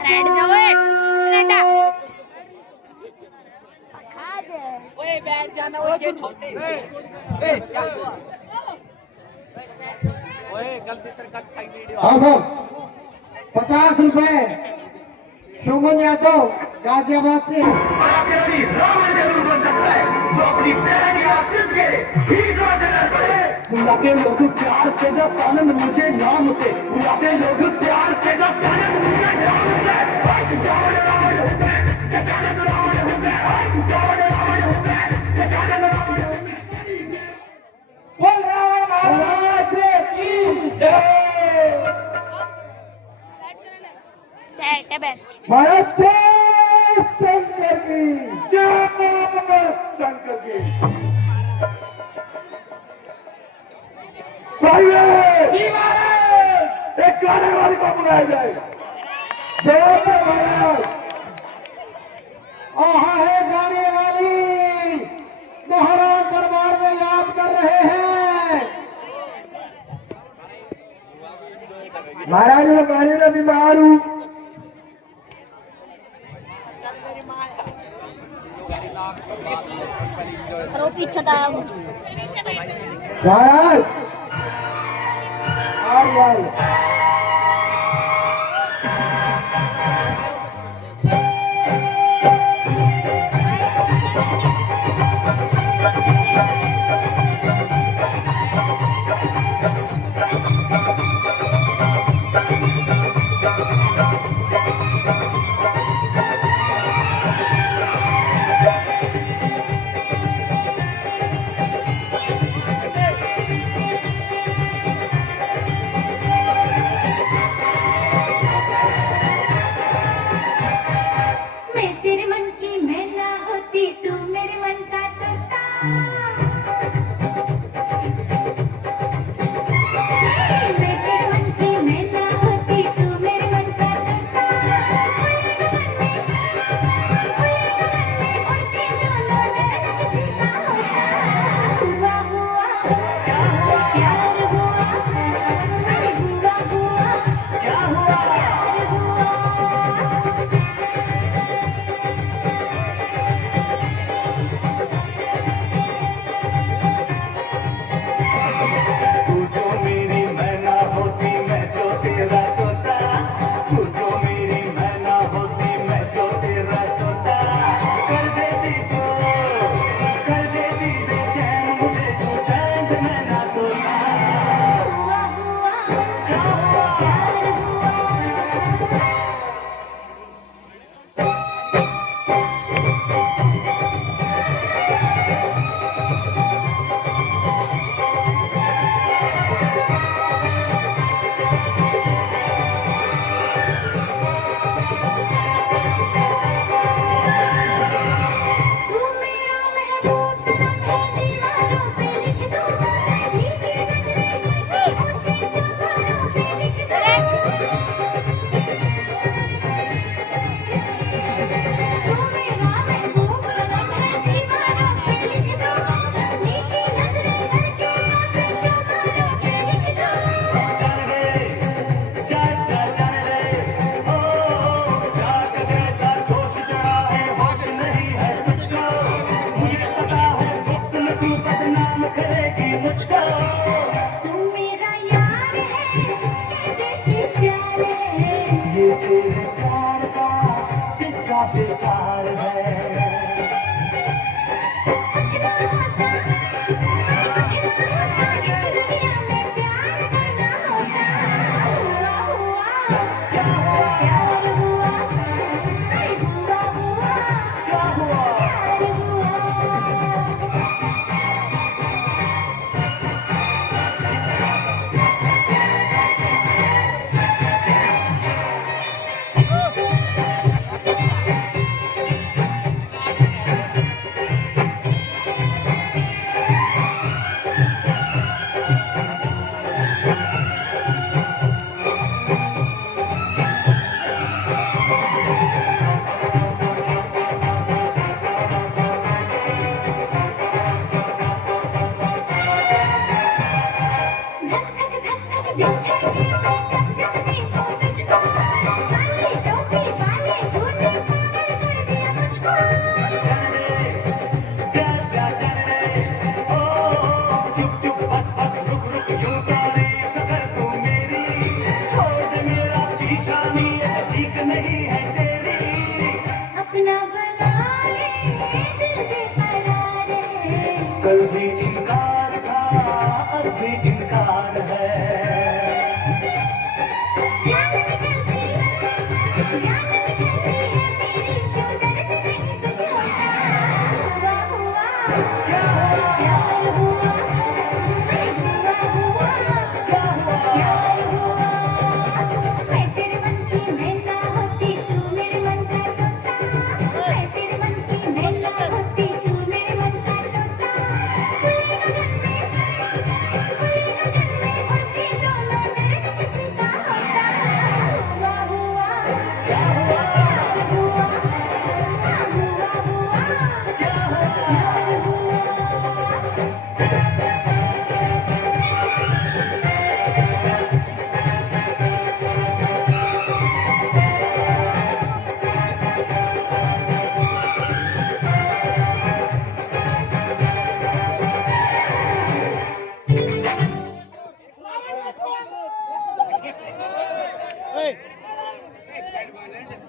बैठ जाओ बेटा ओए बैठ जाना वो ये छोटे ए क्या हुआ ओए गलती पर कट छाई वीडियो। हाँ सर 50 रुपए शुभन यादव गाजियाबाद से। रावण जरूर बन सकता है जो अपनी बहन की आस्तीन के लिए बुलाते लोग प्यार से दस आनंद मुझे नाम से, बुलाते लोग प्यार से दस आनंद मुझे नाम से। बोल रावण महाराज की जय। सेट है बेस्ट महाराज जय शंकर की जय शंकर की। एक गाने वाली को बुलाया जाए। जय महाराज। आहा है गाने वाली महाराज दरबार में याद कर रहे हैं। महाराज मैं गाने में बीमार हूँ। वो पीछे था महाराज आओ। मैं तेरे मन की मैं ना होती तू मेरे मन का तोता मैं तेरे मन की मैं ना होती तू मेरे मन का तोता उड़ते दोनों डर किसी का होता हुआ हुआ प्यार हुआ अरे हुआ क्या हुआ प्यार हुआ तू जो मेरी मैं ना होती मैं जो तेरा तोता, तू जो मेरी मैं ना होती मैं जो तेरा तोता, कर देती बेचैन मुझे तू चैन से मैं ना सोता। हुआ हुआ प्यार हुआ तू मेरा महबूब सनम है दीवारों पे लिख दो नीचे नजरें करके ऊंचे चौबारों पे लिख दो तू मेरा महबूब सनम है दीवारों पे लिख दो नीचे नजरें करके ऊंचे चौबारों पे लिख दो जान रे जान रे ओ जाग कैसा जोश चढ़ा है होश नहीं है तुझको, मुझे पता है वक्त में तू बदनाम करेगी मुझको। तू मेरा यार है देखे प्यार है ये तेरे प्यार का किस्सा बेकार है। कुछ ना होता इस दुनिया में प्यार करना होता हुआ हुआ प्यार हुआ अरे हुआ क्या हुआ प्यार हुआ धक धक धक धक दिल धड़के मैं जब जब देखूं तुझको काले टोपी वाले तूने पागल कर दिया मुझको जान रे ओ चुप चुप बस रुक यूं तारीफ कर तू मेरी, छोड़ दे मेरा पीछा नी है ठीक नहीं है तेरी। अपना बना ले दिल बेकरार है कल भी इनकार था अब भी इनकार है।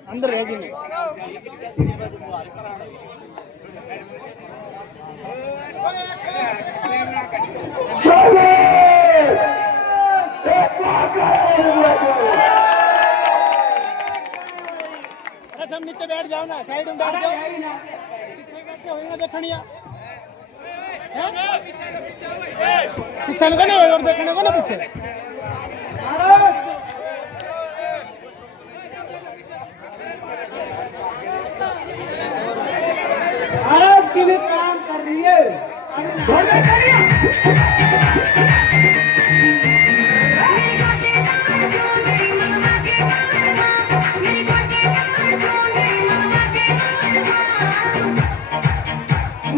अंदर रह जी अरे तुम नीचे बैठ जाओ ना, साइड में बैठ जाओ, पीछे करके होएगा देखनिया पीछे को ना और देखने को ना पीछे भारत की भी काम कर रही है।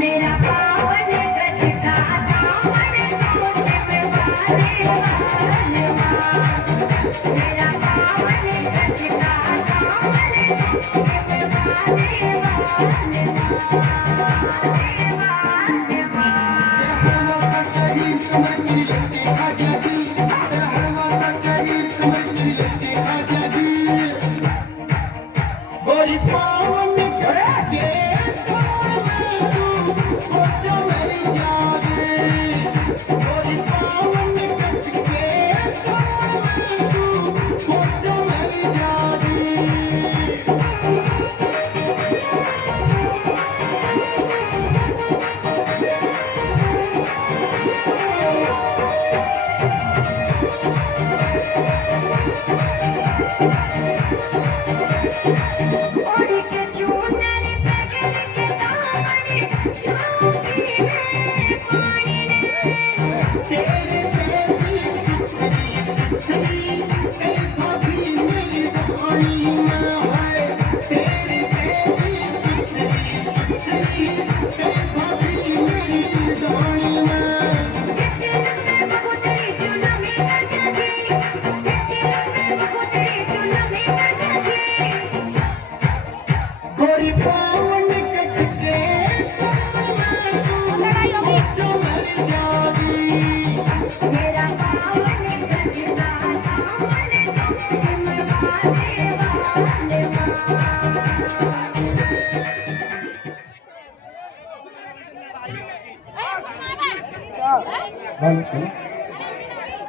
मेरा पावन गजका दामन तुमसे वाले वाले मेरा पावन गजका दामन तुमसे वाले वाले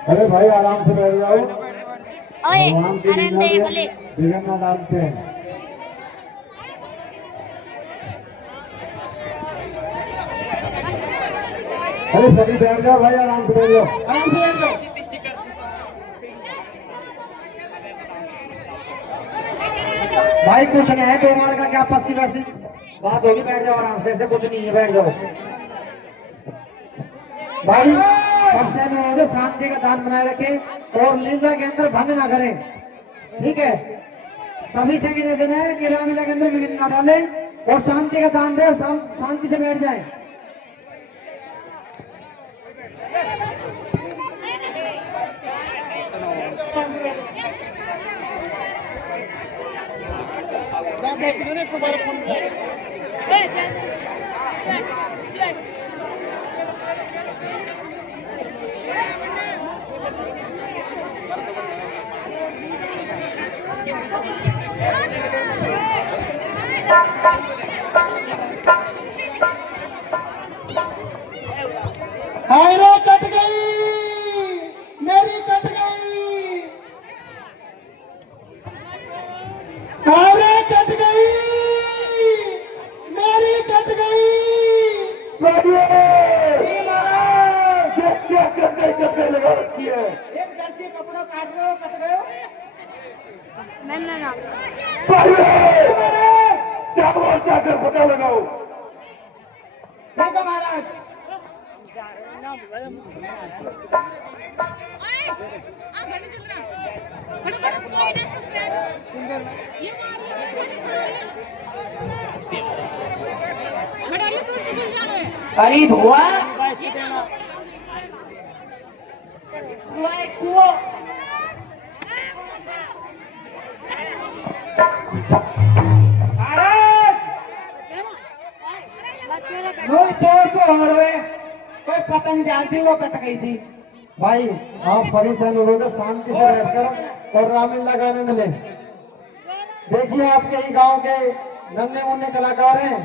अरे भाई आराम से बैठ जाओ, ओए भगवान की अरे लीला दे में भले विघ्न न डालते हैं। अरे सभी बैठ जाओ भाई, आराम से बैठ जाओ। आराम से बैठ जाओ। भाई कुछ नहीं है, 2 मार का क्या आपस की वैसी बात होगी, बैठ जाओ आराम से, ऐसे कुछ नहीं है, बैठ जाओ भाई। सबसे अनुरोध है शांति का दान बनाए रखें और लीला के अंदर भंग ना करें, ठीक है। सभी से निवेदन है कि रामलीला के अंदर विघ्न ना डालें और शांति का दान दें और शांति से बैठ जाएं। हाय रे कट गई, मेरी कट गई, हाय रे कट गई, मेरी कट गई। क्या लगा रखी है? एक दर्जी कपड़ा काट रहे हो, कट गए हो। ना चावल जाकर पता लगाओ। ठीक है महाराज। अरे भुआ लोग सो हो रहे, कोई पतंग जानती वो कट गई थी। भाई आप सभी से अनुरोध है शांति से बैठकर और रामलीला का आनंद लें। देखिए आपके ही गांव के नन्हे मुन्ने कलाकार हैं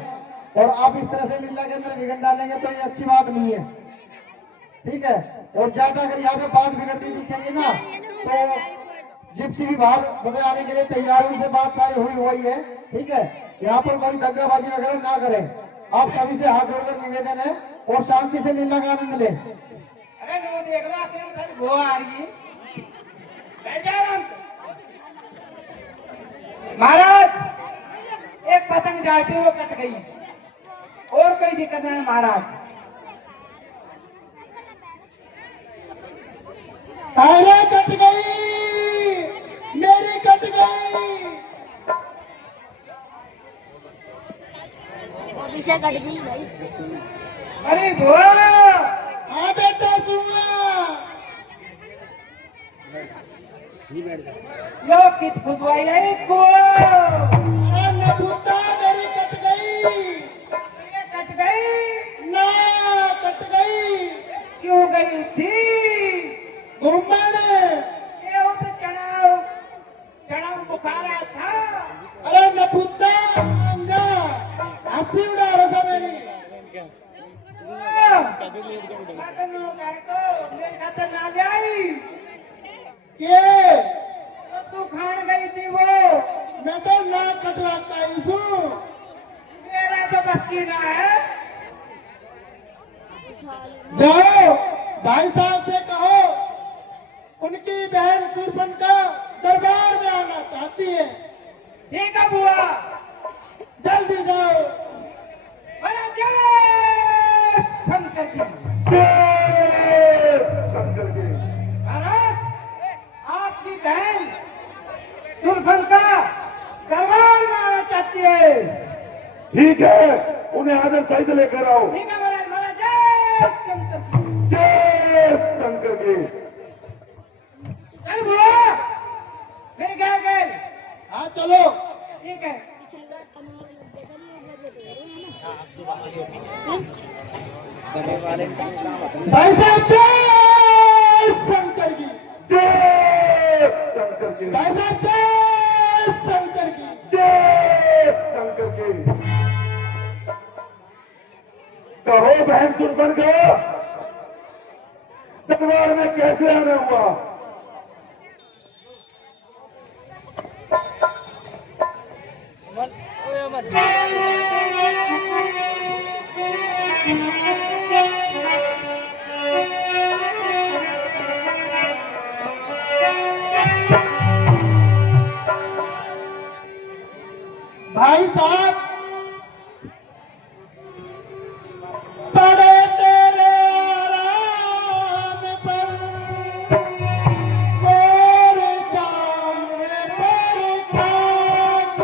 और आप इस तरह से लीला के अंदर विघ्न डालेंगे तो ये अच्छी बात नहीं है, ठीक है। और ज्यादा अगर यहाँ पे बात बिगड़ती दिखेगी ना तो जिप्सी भी बाहर बदले आने के लिए तैयार है, उनसे बात सारी हुई है, ठीक है। यहाँ पर कोई दंगाबाजी वगैरह ना करें। आप सभी से हाथ जोड़कर निवेदन है और शांति से लीला का आनंद लें। अरे नो देख लो आते हैं खाली गोवा आ रही है। महाराज एक पतंग जाती हुई कट गई और कोई दिक्कत नहीं महाराज। अरे कट गई, मेरी कट गई। पीछे कट गई भाई। अरे बुआ हाँ बेटा सुना, यो कित फुटवाई है को अरे नबूता मेरी कट गई। ये कट गई ना कट गई, क्यों गई थी? घूमने। ये वो तो चढ़ाव बुखारा था। अरे नबूता अंजा, हंसी उड़ा रहा मेरी। मेरे खाते ना जाई ये तो तू खान गई थी वो। मैं तो ना कटवाता इसू। मेरा तो बस की ना है। जाओ भाई साहब से कहो उनकी बहन सुरपनका दरबार में आना चाहती है। ठीक है बुआ, जल्दी जाओ। बड़ा जय शंकर की। शंकर जी महाराज आपकी बहन सुरफंका दरबार में आना चाहती है। ठीक है, उन्हें आदर सहित लेकर आओ। ठीक है महाराज। महाराज जय शंकर की। जय शंकर जी। चल बुआ फिर क्या गए? हाँ चलो। ठीक है। भाई साहब जय शंकर की। जय शंकर जी। भाई साहब जय शंकर की। जय शंकर जी। कहो बहन सुरपनका दरबार में कैसे आना हुआ? भाई साहब पड़े तेरे आराम पर और जाम पर खाक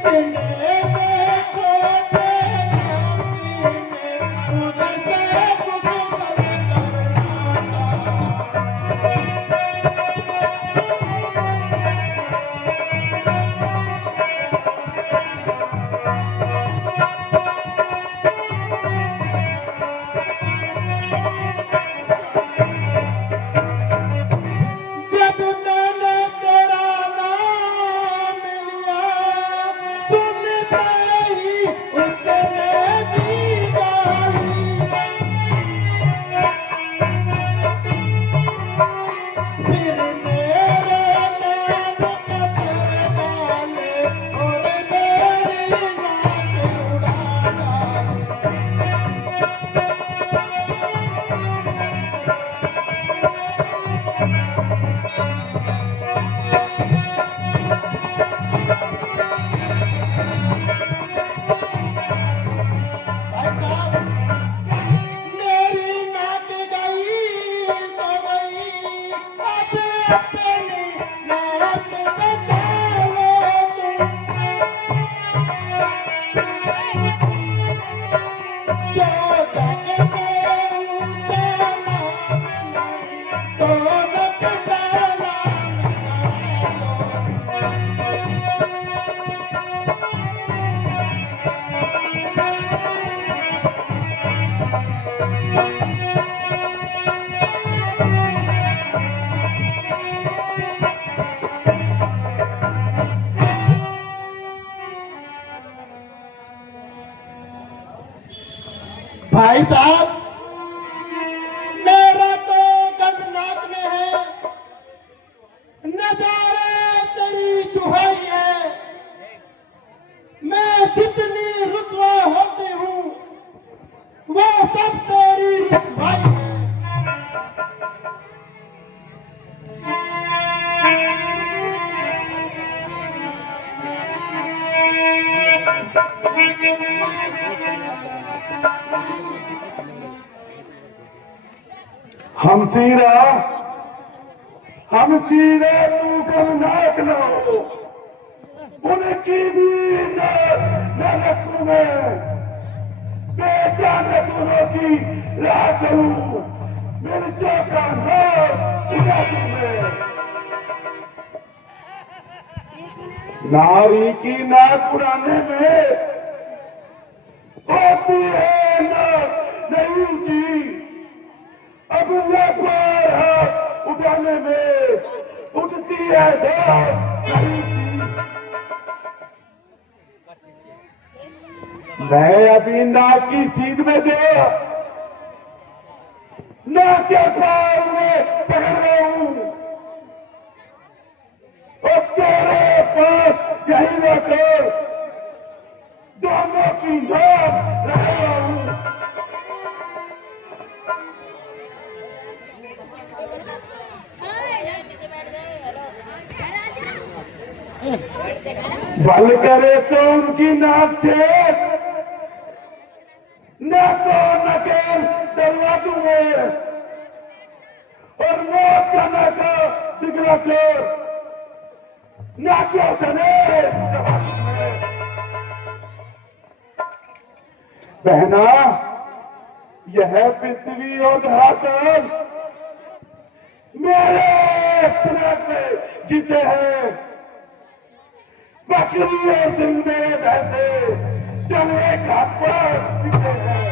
इतने में छोटे झांसी में मुझसे कुछ करना चाहा। जब मैंने तेरा नाम लिया सुनते ही उसने दी गाली। फिर मेरे नाम के तेरे डाले और मेरी नाक उड़ा डाली। भाई साहब मेरी नाक गई सो गई अब अपनी नाक बचा लो तुम। जो जग में ऊंचा नाम नहीं तो नकटा नाम करा लो। भाई साहब मेरा तो गगनाक में है नजारे तेरी दुहाई है। मैं जितनी रुसवा होती हूँ वो सब तेरी रुसवाई है। हम सीरे तू गमनाक लो उनकी भी न रखूं मैं बेजान दोनों की राह करूं मेरी का नाम उड़ा दूं मैं। नारी की नाक उड़ाने में होती है नाक नहीं ऊंची अब एक बार हाथ उठाने में उठती है नाक नहीं ऊंची। मैं अभी नाक की सीध में जो नाक के पार में पकड़ रहा हूं और तेरे पास यही रखकर दोनों की नाक रह रहा हूं। बल करे तो उनकी नाक छेद न तो नकेल डरवा दूंगे और मौत का नाका दिखला कर ना क्यों चले जवाब में। बहना यह पृथ्वी और धरातल मेरे फिराक में जीते हैं। बकरी और सिंह मेरे भैंसे चले घाट पर जीते हैं।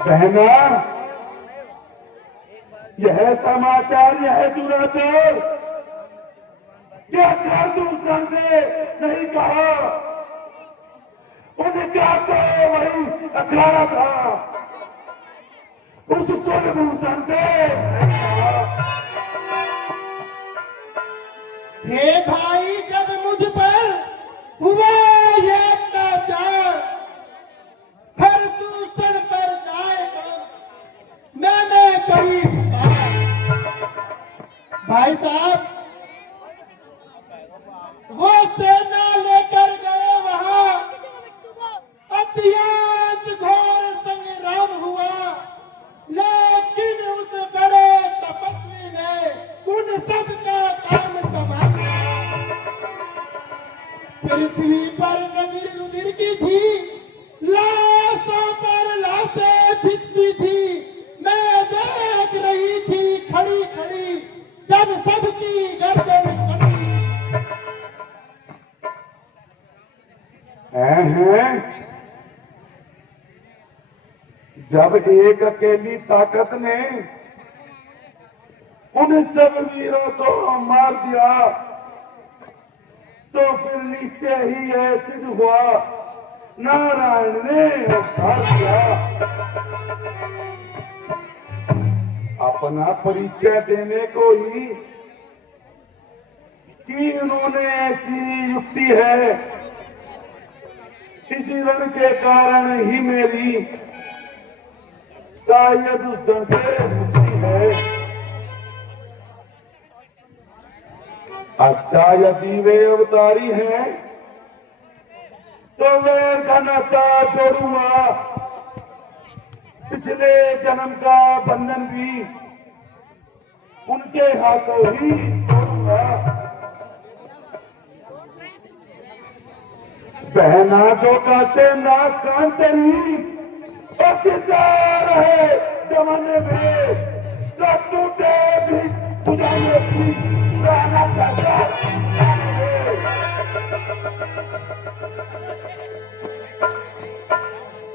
बहना यह समाचार यह दुराचार क्या कर दूसर से नहीं कहा उनका तो वही अखाड़ा था उस कुलभूषण से नहीं कहा। हे भाई जब मुझ पर हुआ ये अत्याचार खरदूषण पर जाएगा मैंने करीब भाई साहब वो सेना लेकर गए वहां अत्यंत घोर संग्राम हुआ लेकिन उस बड़े तपस्वी ने उन सब का काम तबाह किया। पृथ्वी पर नजर रुधिर की थी, लाशों पर लाशें बिछती थी, मैं देख रही थी खड़ी खड़ी जब सबकी गर्दन कटी। हैं? जब एक अकेली ताकत ने उन सब वीरों को मार दिया तो फिर निश्चय ही यह सिद्ध हुआ नारायण ने उद्धार किया। अपना परिचय देने को ही कि उन्होंने ऐसी युक्ति है, इसी रण के कारण ही मेरी शायद उस जन से मुक्ति है। अच्छा, यदि वे अवतारी हैं तो वे का नाता जोड़ूंगा, पिछले जन्म का बंधन भी उनके हाथों ही तोड़ूंगा। बहना जो काटे ना कान तेरी रहे जमाने में, तो टूटे भी तुझाने की रहना चाहता है।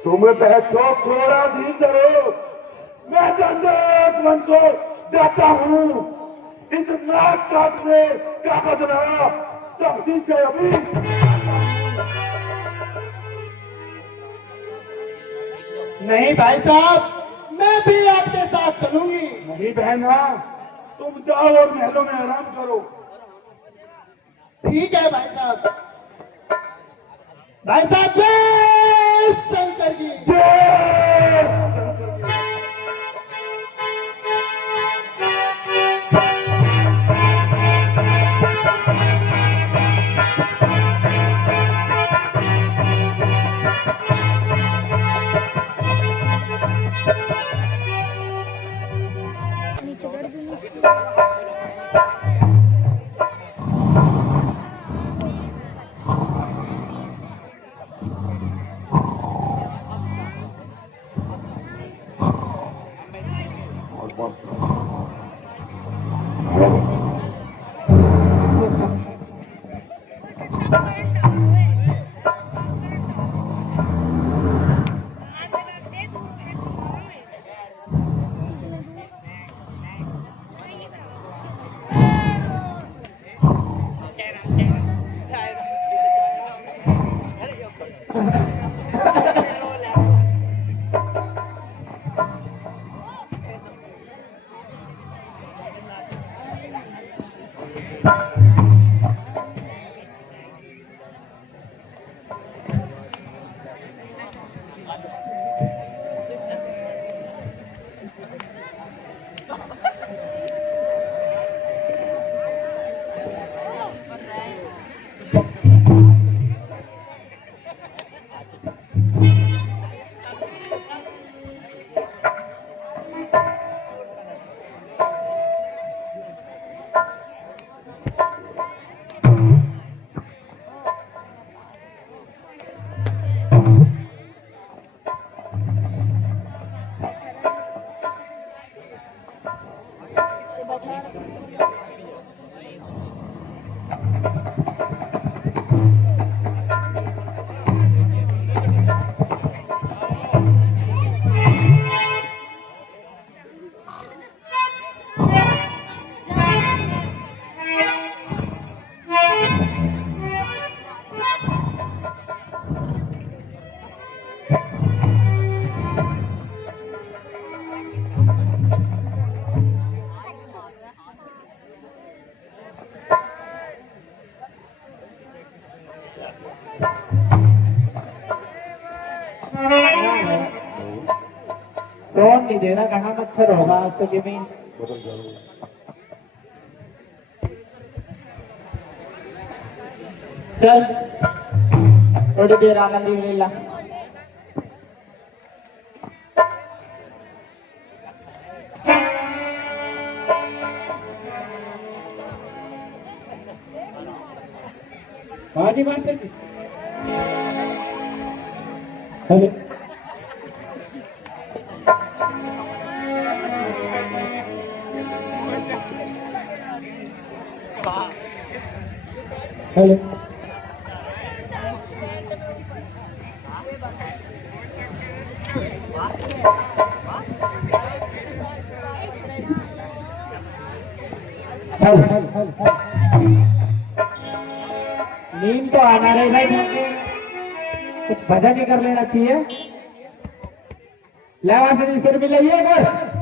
तुम बैठो थोड़ा धीरे, मैं दंडक मन को जाता हूँ। इस नाक काटने का बदला तब्दी से अभी नहीं भाई साहब, मैं भी आपके साथ चलूंगी। नहीं बहना, तुम जाओ और महलों में आराम करो। ठीक है भाई साहब। भाई साहब, जय शंकर की जय शंकर की। सोन नहीं देना, घना मच्छर होगा आज तो जमीन। चल थोड़ी देर आनंद लीला। हाँ जी मास्टर जी। हेलो हेलो नींद तो आना रही भाई, कुछ भजन ही कर लेना चाहिए। लेवा से सुर भी लइए एक बार।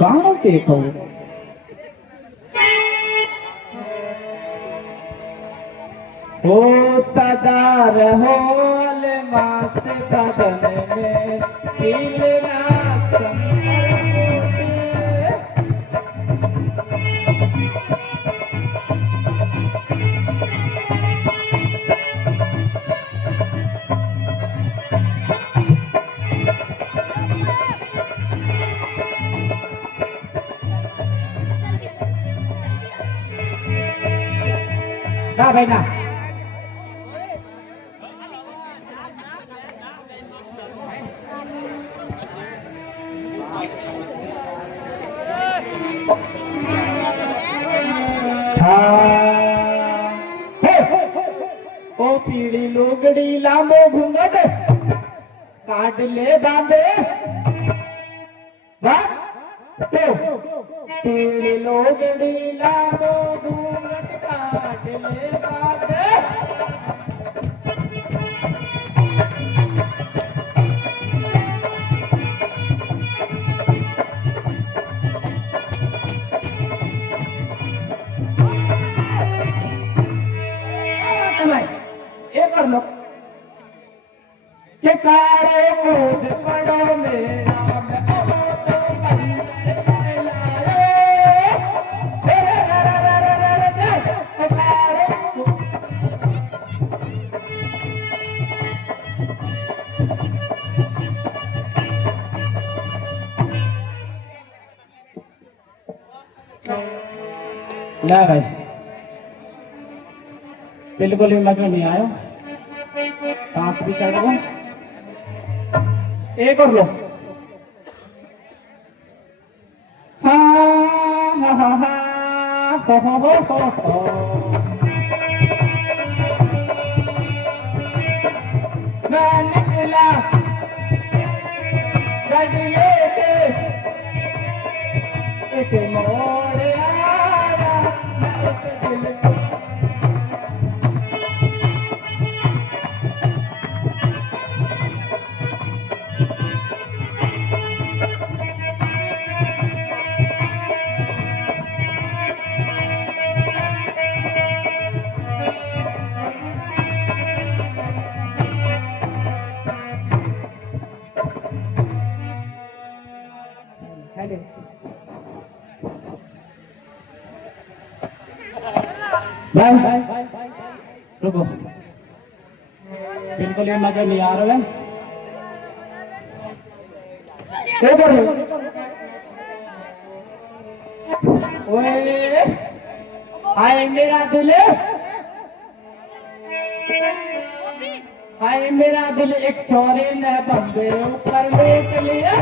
गाँव देखो हो सदा रहो मस्त बदन में खिलना ना भाई ना। ओ पीड़ी लुगड़ी लांबो घूंघट काट ले बांधे पीड़ी लुगड़ी लांबो घूंघट काट ले बांधे। एक और लो के कारे मूद पड़ो मेरा मैं तो मंदिर कहलाए रे कारे ला भाई बिल्कुल ही मजा नहीं आया, सांस भी चढ़ गया। एक और लो। मैं निकला गड्डी लेके एक मोड़ आया मैं दिल भाई रुको, बिल्कुल ये मजा नहीं आ रहा है। ओए हाय मेरा दिल, हाय मेरा दिल एक छोरे ने बंदे ऊपर लेट लिया।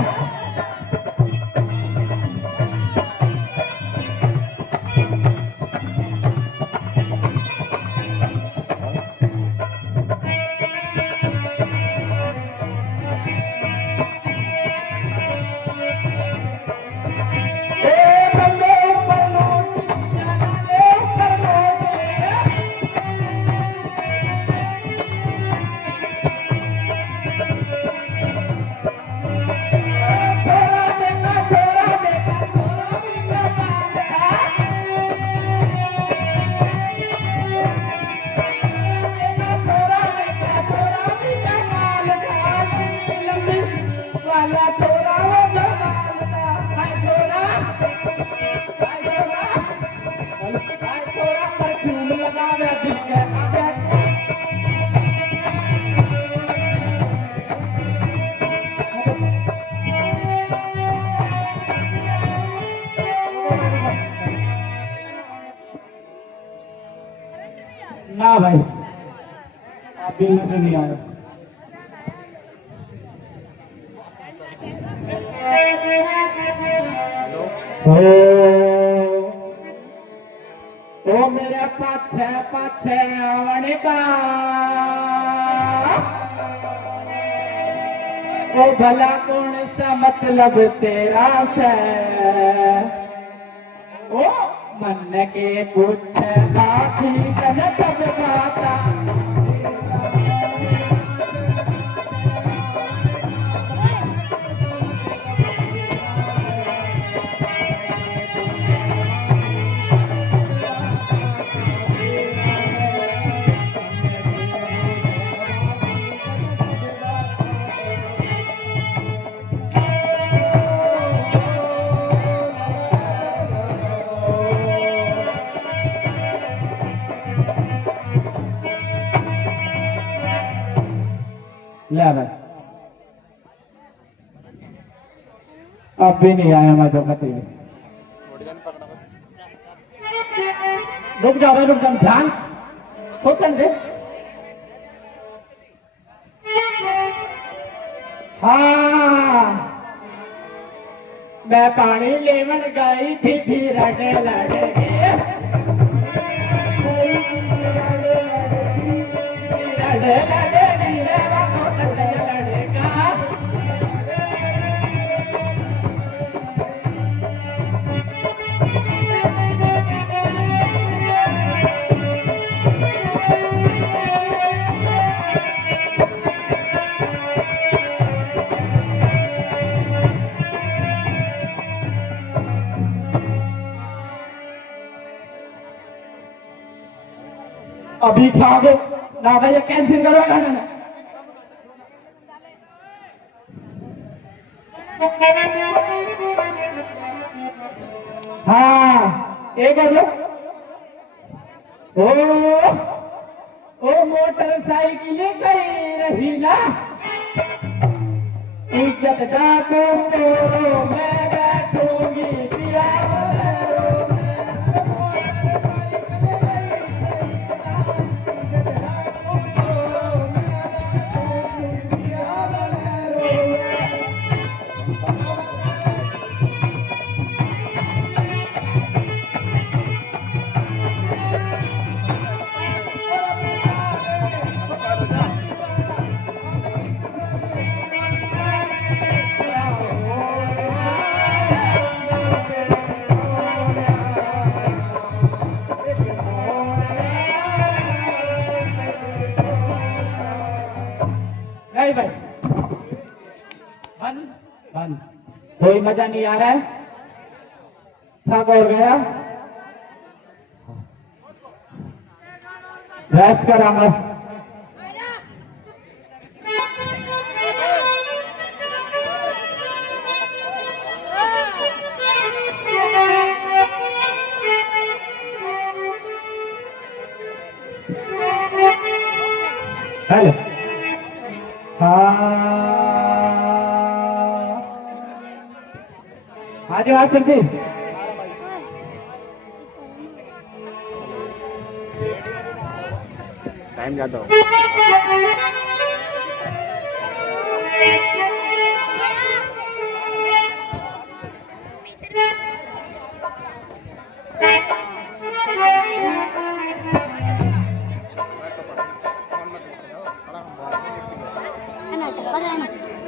भाई अभी नजर नहीं आया। ओ मेरे पाछे पाछे आवने का ओ भला कौन सा मतलब तेरा से ओ मन के कुछ बाकी कन सब बाता ले भाई अब भी नहीं आया मैं तो कहती रुक जाओ भाई रुक जाओ ध्यान सोचन दे हाँ मैं पानी लेवन गई थी फिर लड़े लड़े लड़े लड़े अभी खा दो ना भाई कैंसिल करो खाना ना हाँ ये कर लो ओ मोटरसाइकिल गई रही ना इज्जत डाको चोरो मैं बैठूंगी पिया भाई बंद बंद कोई मजा नहीं आ रहा है थक और गया रेस्ट करांगा हेलो हाँ जी मास्टर जी टाइम जाता हो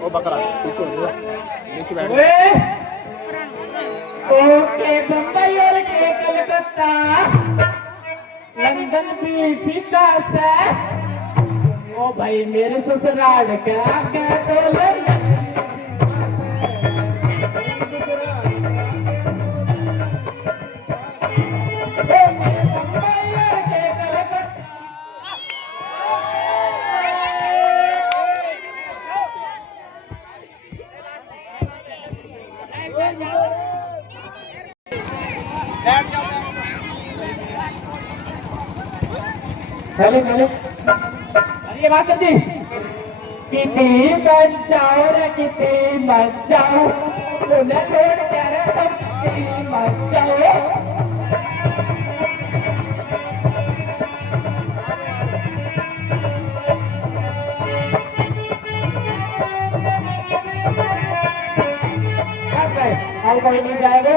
वो बकरा पीछे नीचे बैठ ओके बम्बई और के कलकत्ता लंदन भी फीका से ओ भाई मेरे ससुराल का क्या तो लंदन चले चले अरे मास्टर जी कितनी बचाओ रे कितनी बचाओ उन्हें छोड़ कर तुम कितनी बचाओ और कोई नहीं जाएगा।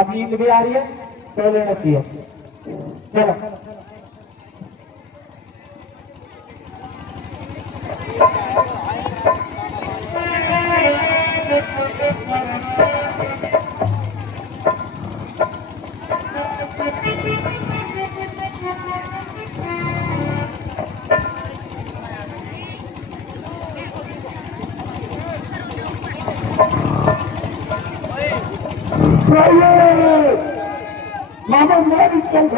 अब नींद भी आ रही है, सो लेना चाहिए। चलो मामा मारी चल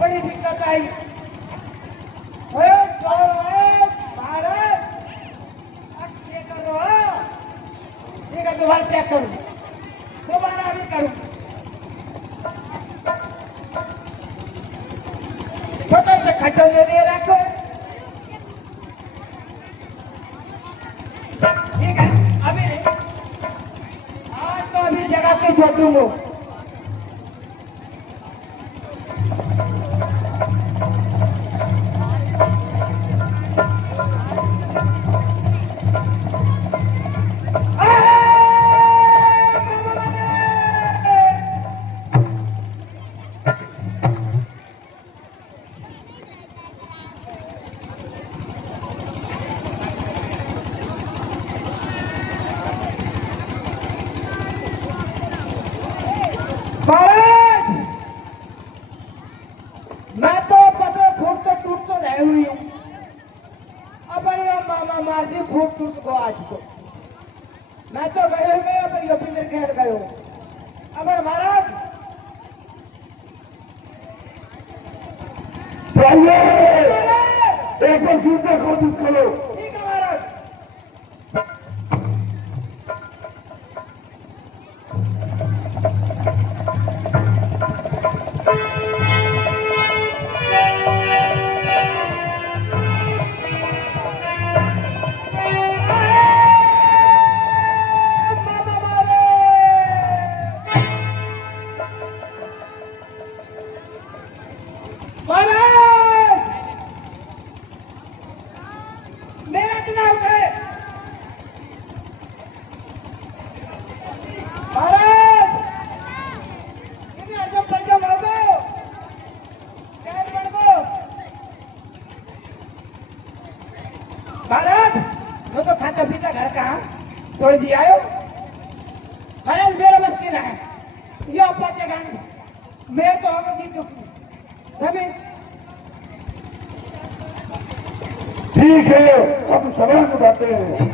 बड़ी दिक्कत आई। चेक करो, ठीक है, दोबारा चेक करूँ, दोबारा अभी करूँ। छोटे से खट्टा ले लिए रखो, ठीक है। अभी आज तो अभी जगह पे छोड़ूंगा। महाराज, मैं तो पता फूट तो टूट तो रह हुई हूँ। अब ये मामा माजी फूट टूट को आज को मैं तो गए पर ये भी मेरे घर गए हो। अब महाराज एक बार फिर से कोशिश करो। ठीक है महाराज। मेरा चुनाव है महाराज, जो पंजा मार दो, कैद कर दो महाराज। मैं तो खाता पीता घर का छोड़ दिया हो महाराज, मेरा बस की है ये अपना जगह मैं तो होगा जीत चुकी रवि। ठीक है, हम सवाल उठाते हैं।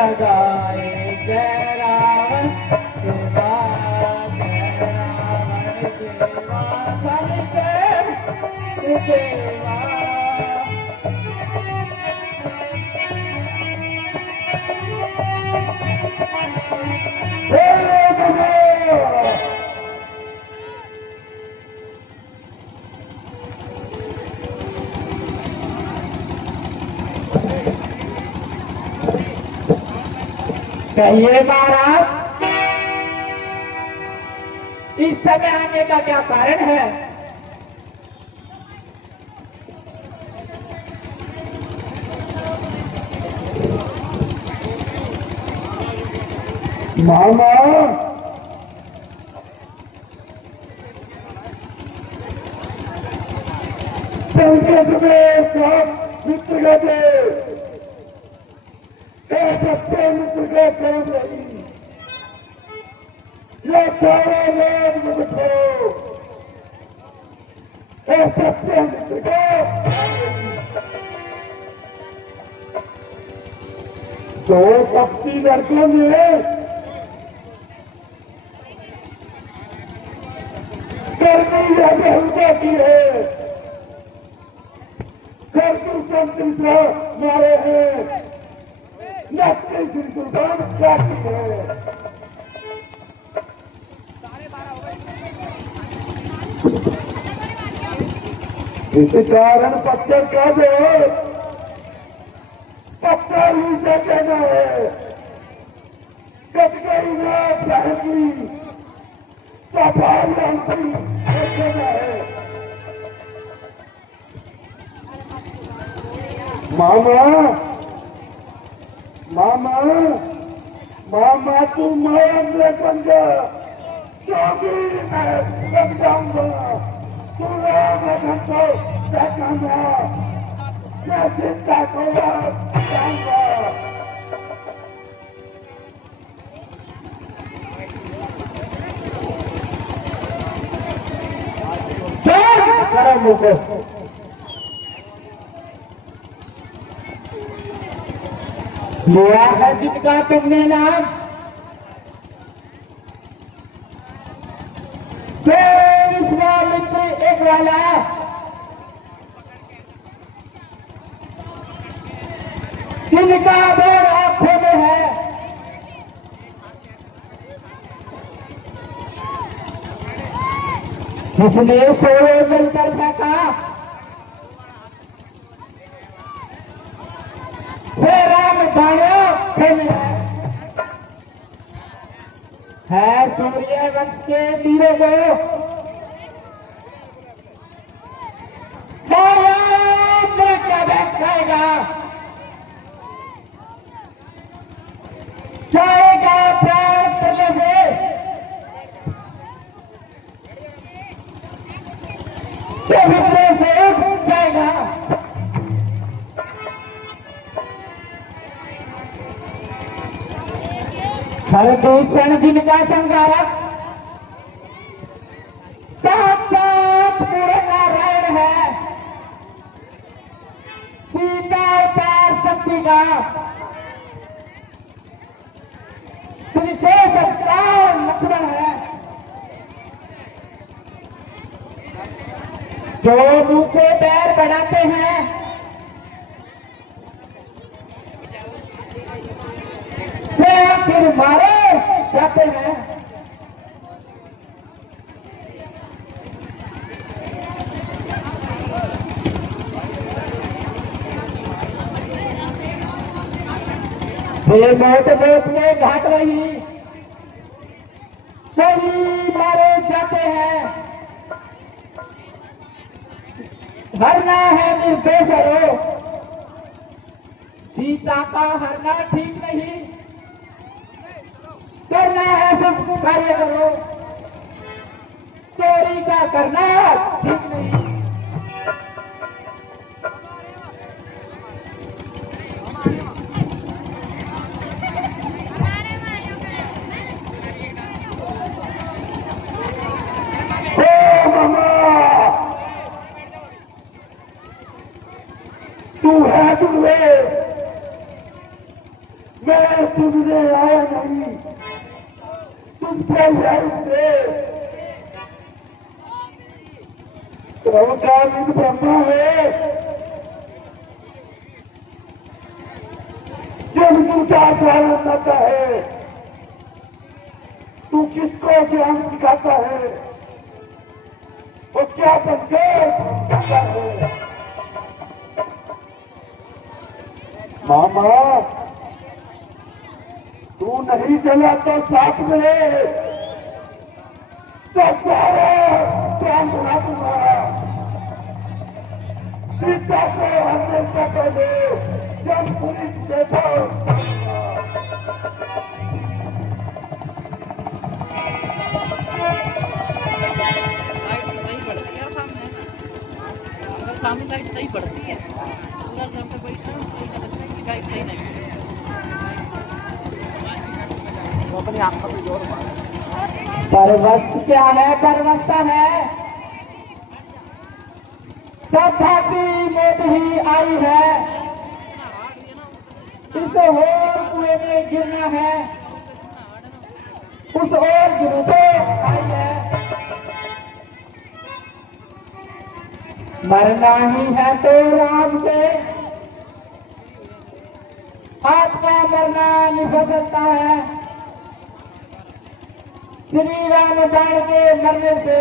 लगाए जय रावण देवा, जय रावण देवा, बलि के देवा। कहिए महाराज, इस समय आने का क्या कारण है? मामा संसद में सब मित्र गए, सबसे मित्र के काम रही, ये सारे लोग मुझको सबसे मित्र के दो पक्षी लड़कों में गर्मी या बेहुदा की है, गर्मी से मारे हैं, नक्की की कुर्बान जाती है। इस कारण पत्थर का जो पत्थर ही से कहना है, कटकरी में बहती कहना है। मामा मामा मामा तू माया में बन जा, क्योंकि मैं लग जाऊंगा, तू मैं को देखूंगा, मैं चिंता को जाऊंगा। लिया है जिसका तुमने नाम, विश्वामित्र एक वाला, जिनका बोर आंखों में है, जिसने सोए मिलकर फेंका, है सूर्य वंश के वीरों को क्या बैठाएगा, जाएगा प्राण प्रलय से चरित्र से उठ जाएगा। हरदूषण जिनका संगारक साक्षात पूर्ण नारायण है, सीता अवतार शक्ति का श्रीशेष अवतार लक्ष्मण है, जो मुंह से पैर बढ़ाते हैं फिर मारे जाते हैं। बहुत में घाट रही, सभी मारे जाते हैं। हरना है निर्देश हो, सीता का हरना ठीक नहीं, करना है सब कार्य करो, चोरी का करना ठीक नहीं। तू है तुम्हें मैं सुनने आया नहीं, तुमसे यही थे। सर्वकालीन ब्रह्मा है जो तुमका सारा करता है। तू किसको ज्ञान सिखाता है, वो क्या बनके सिखाता है। मामा तू नहीं चला तो साथ में तो सारा काम बना दूंगा। सीता को हमने से पहले जब पुलिस देखो सही पड़ती है सामने, अगर सामने साइड सही पड़ती है उधर से हमको बैठना सही का लगता है कि गाइड सही नहीं वो अपनी आंख पर जोर मार। परवस्त क्या है, परवस्त है सब भांति मौत ही आई है। इसे और कुएं में गिरना है, उस और गिरो तो आई है। मरना ही है तो राम से, आत्मा मरना नहीं सकता है। श्री राम बाण के मरने से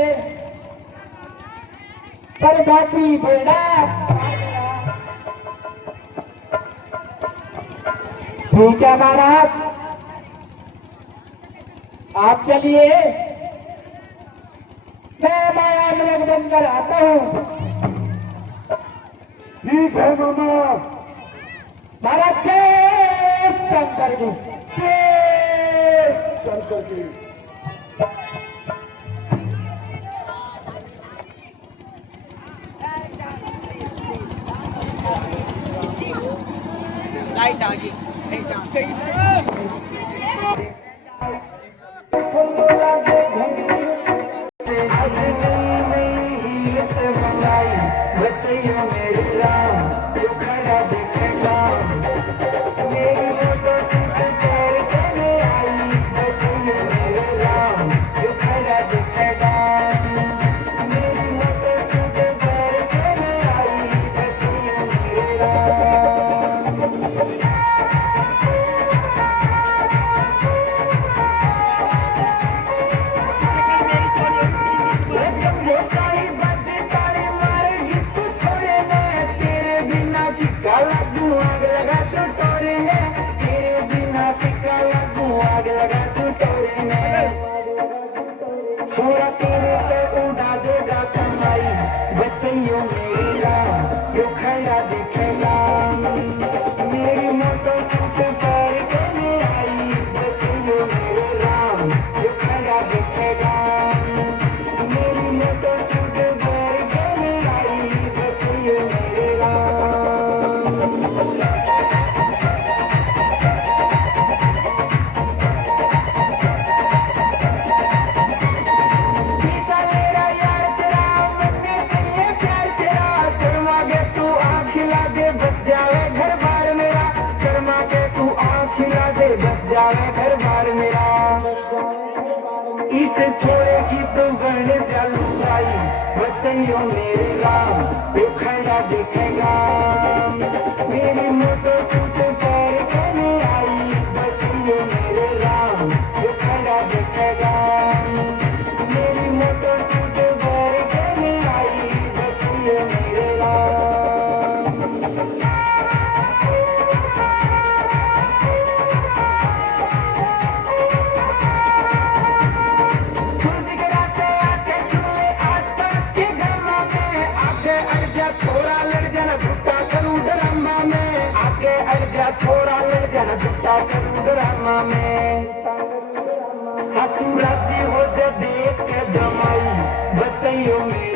पर बाकी बेड़ा। ठीक है महाराज, आप चलिए, मैं माया में बंद कर आता हूँ। ठीक है मामा। महाराज के शंकर जी, शंकर जी लाइट आ गई, लाइट आ गई। छोरा तेरे पे उड़ा देगा कमाई, बच्चियों मेरी राम क्यों खड़ा दिखेगा। मेरी मोटो सूट पर करने आई, बच्चियों मेरे राम क्यों खड़ा दिखेगा। मेरी मोटो सूट पर करने आई, बच्चियों मेरे राम। घर बार मेरा इसे छोड़ेगी तो बढ़ने चालू भाई, बच्चियों मेरे राम क्यों खड़ा दिखेगा। मेरी मोटो सूट पर करने आई, बच्चियों मेरे राम क्यों खड़ा दिखेगा। मेरी मोटो सूट पर करने आई, बच्चियों मेरे राम। छोड़ा ले जाना झुट्टा करूं ड्रामा में। ससुराजी हो जा देख के जमाई, बच्चियों में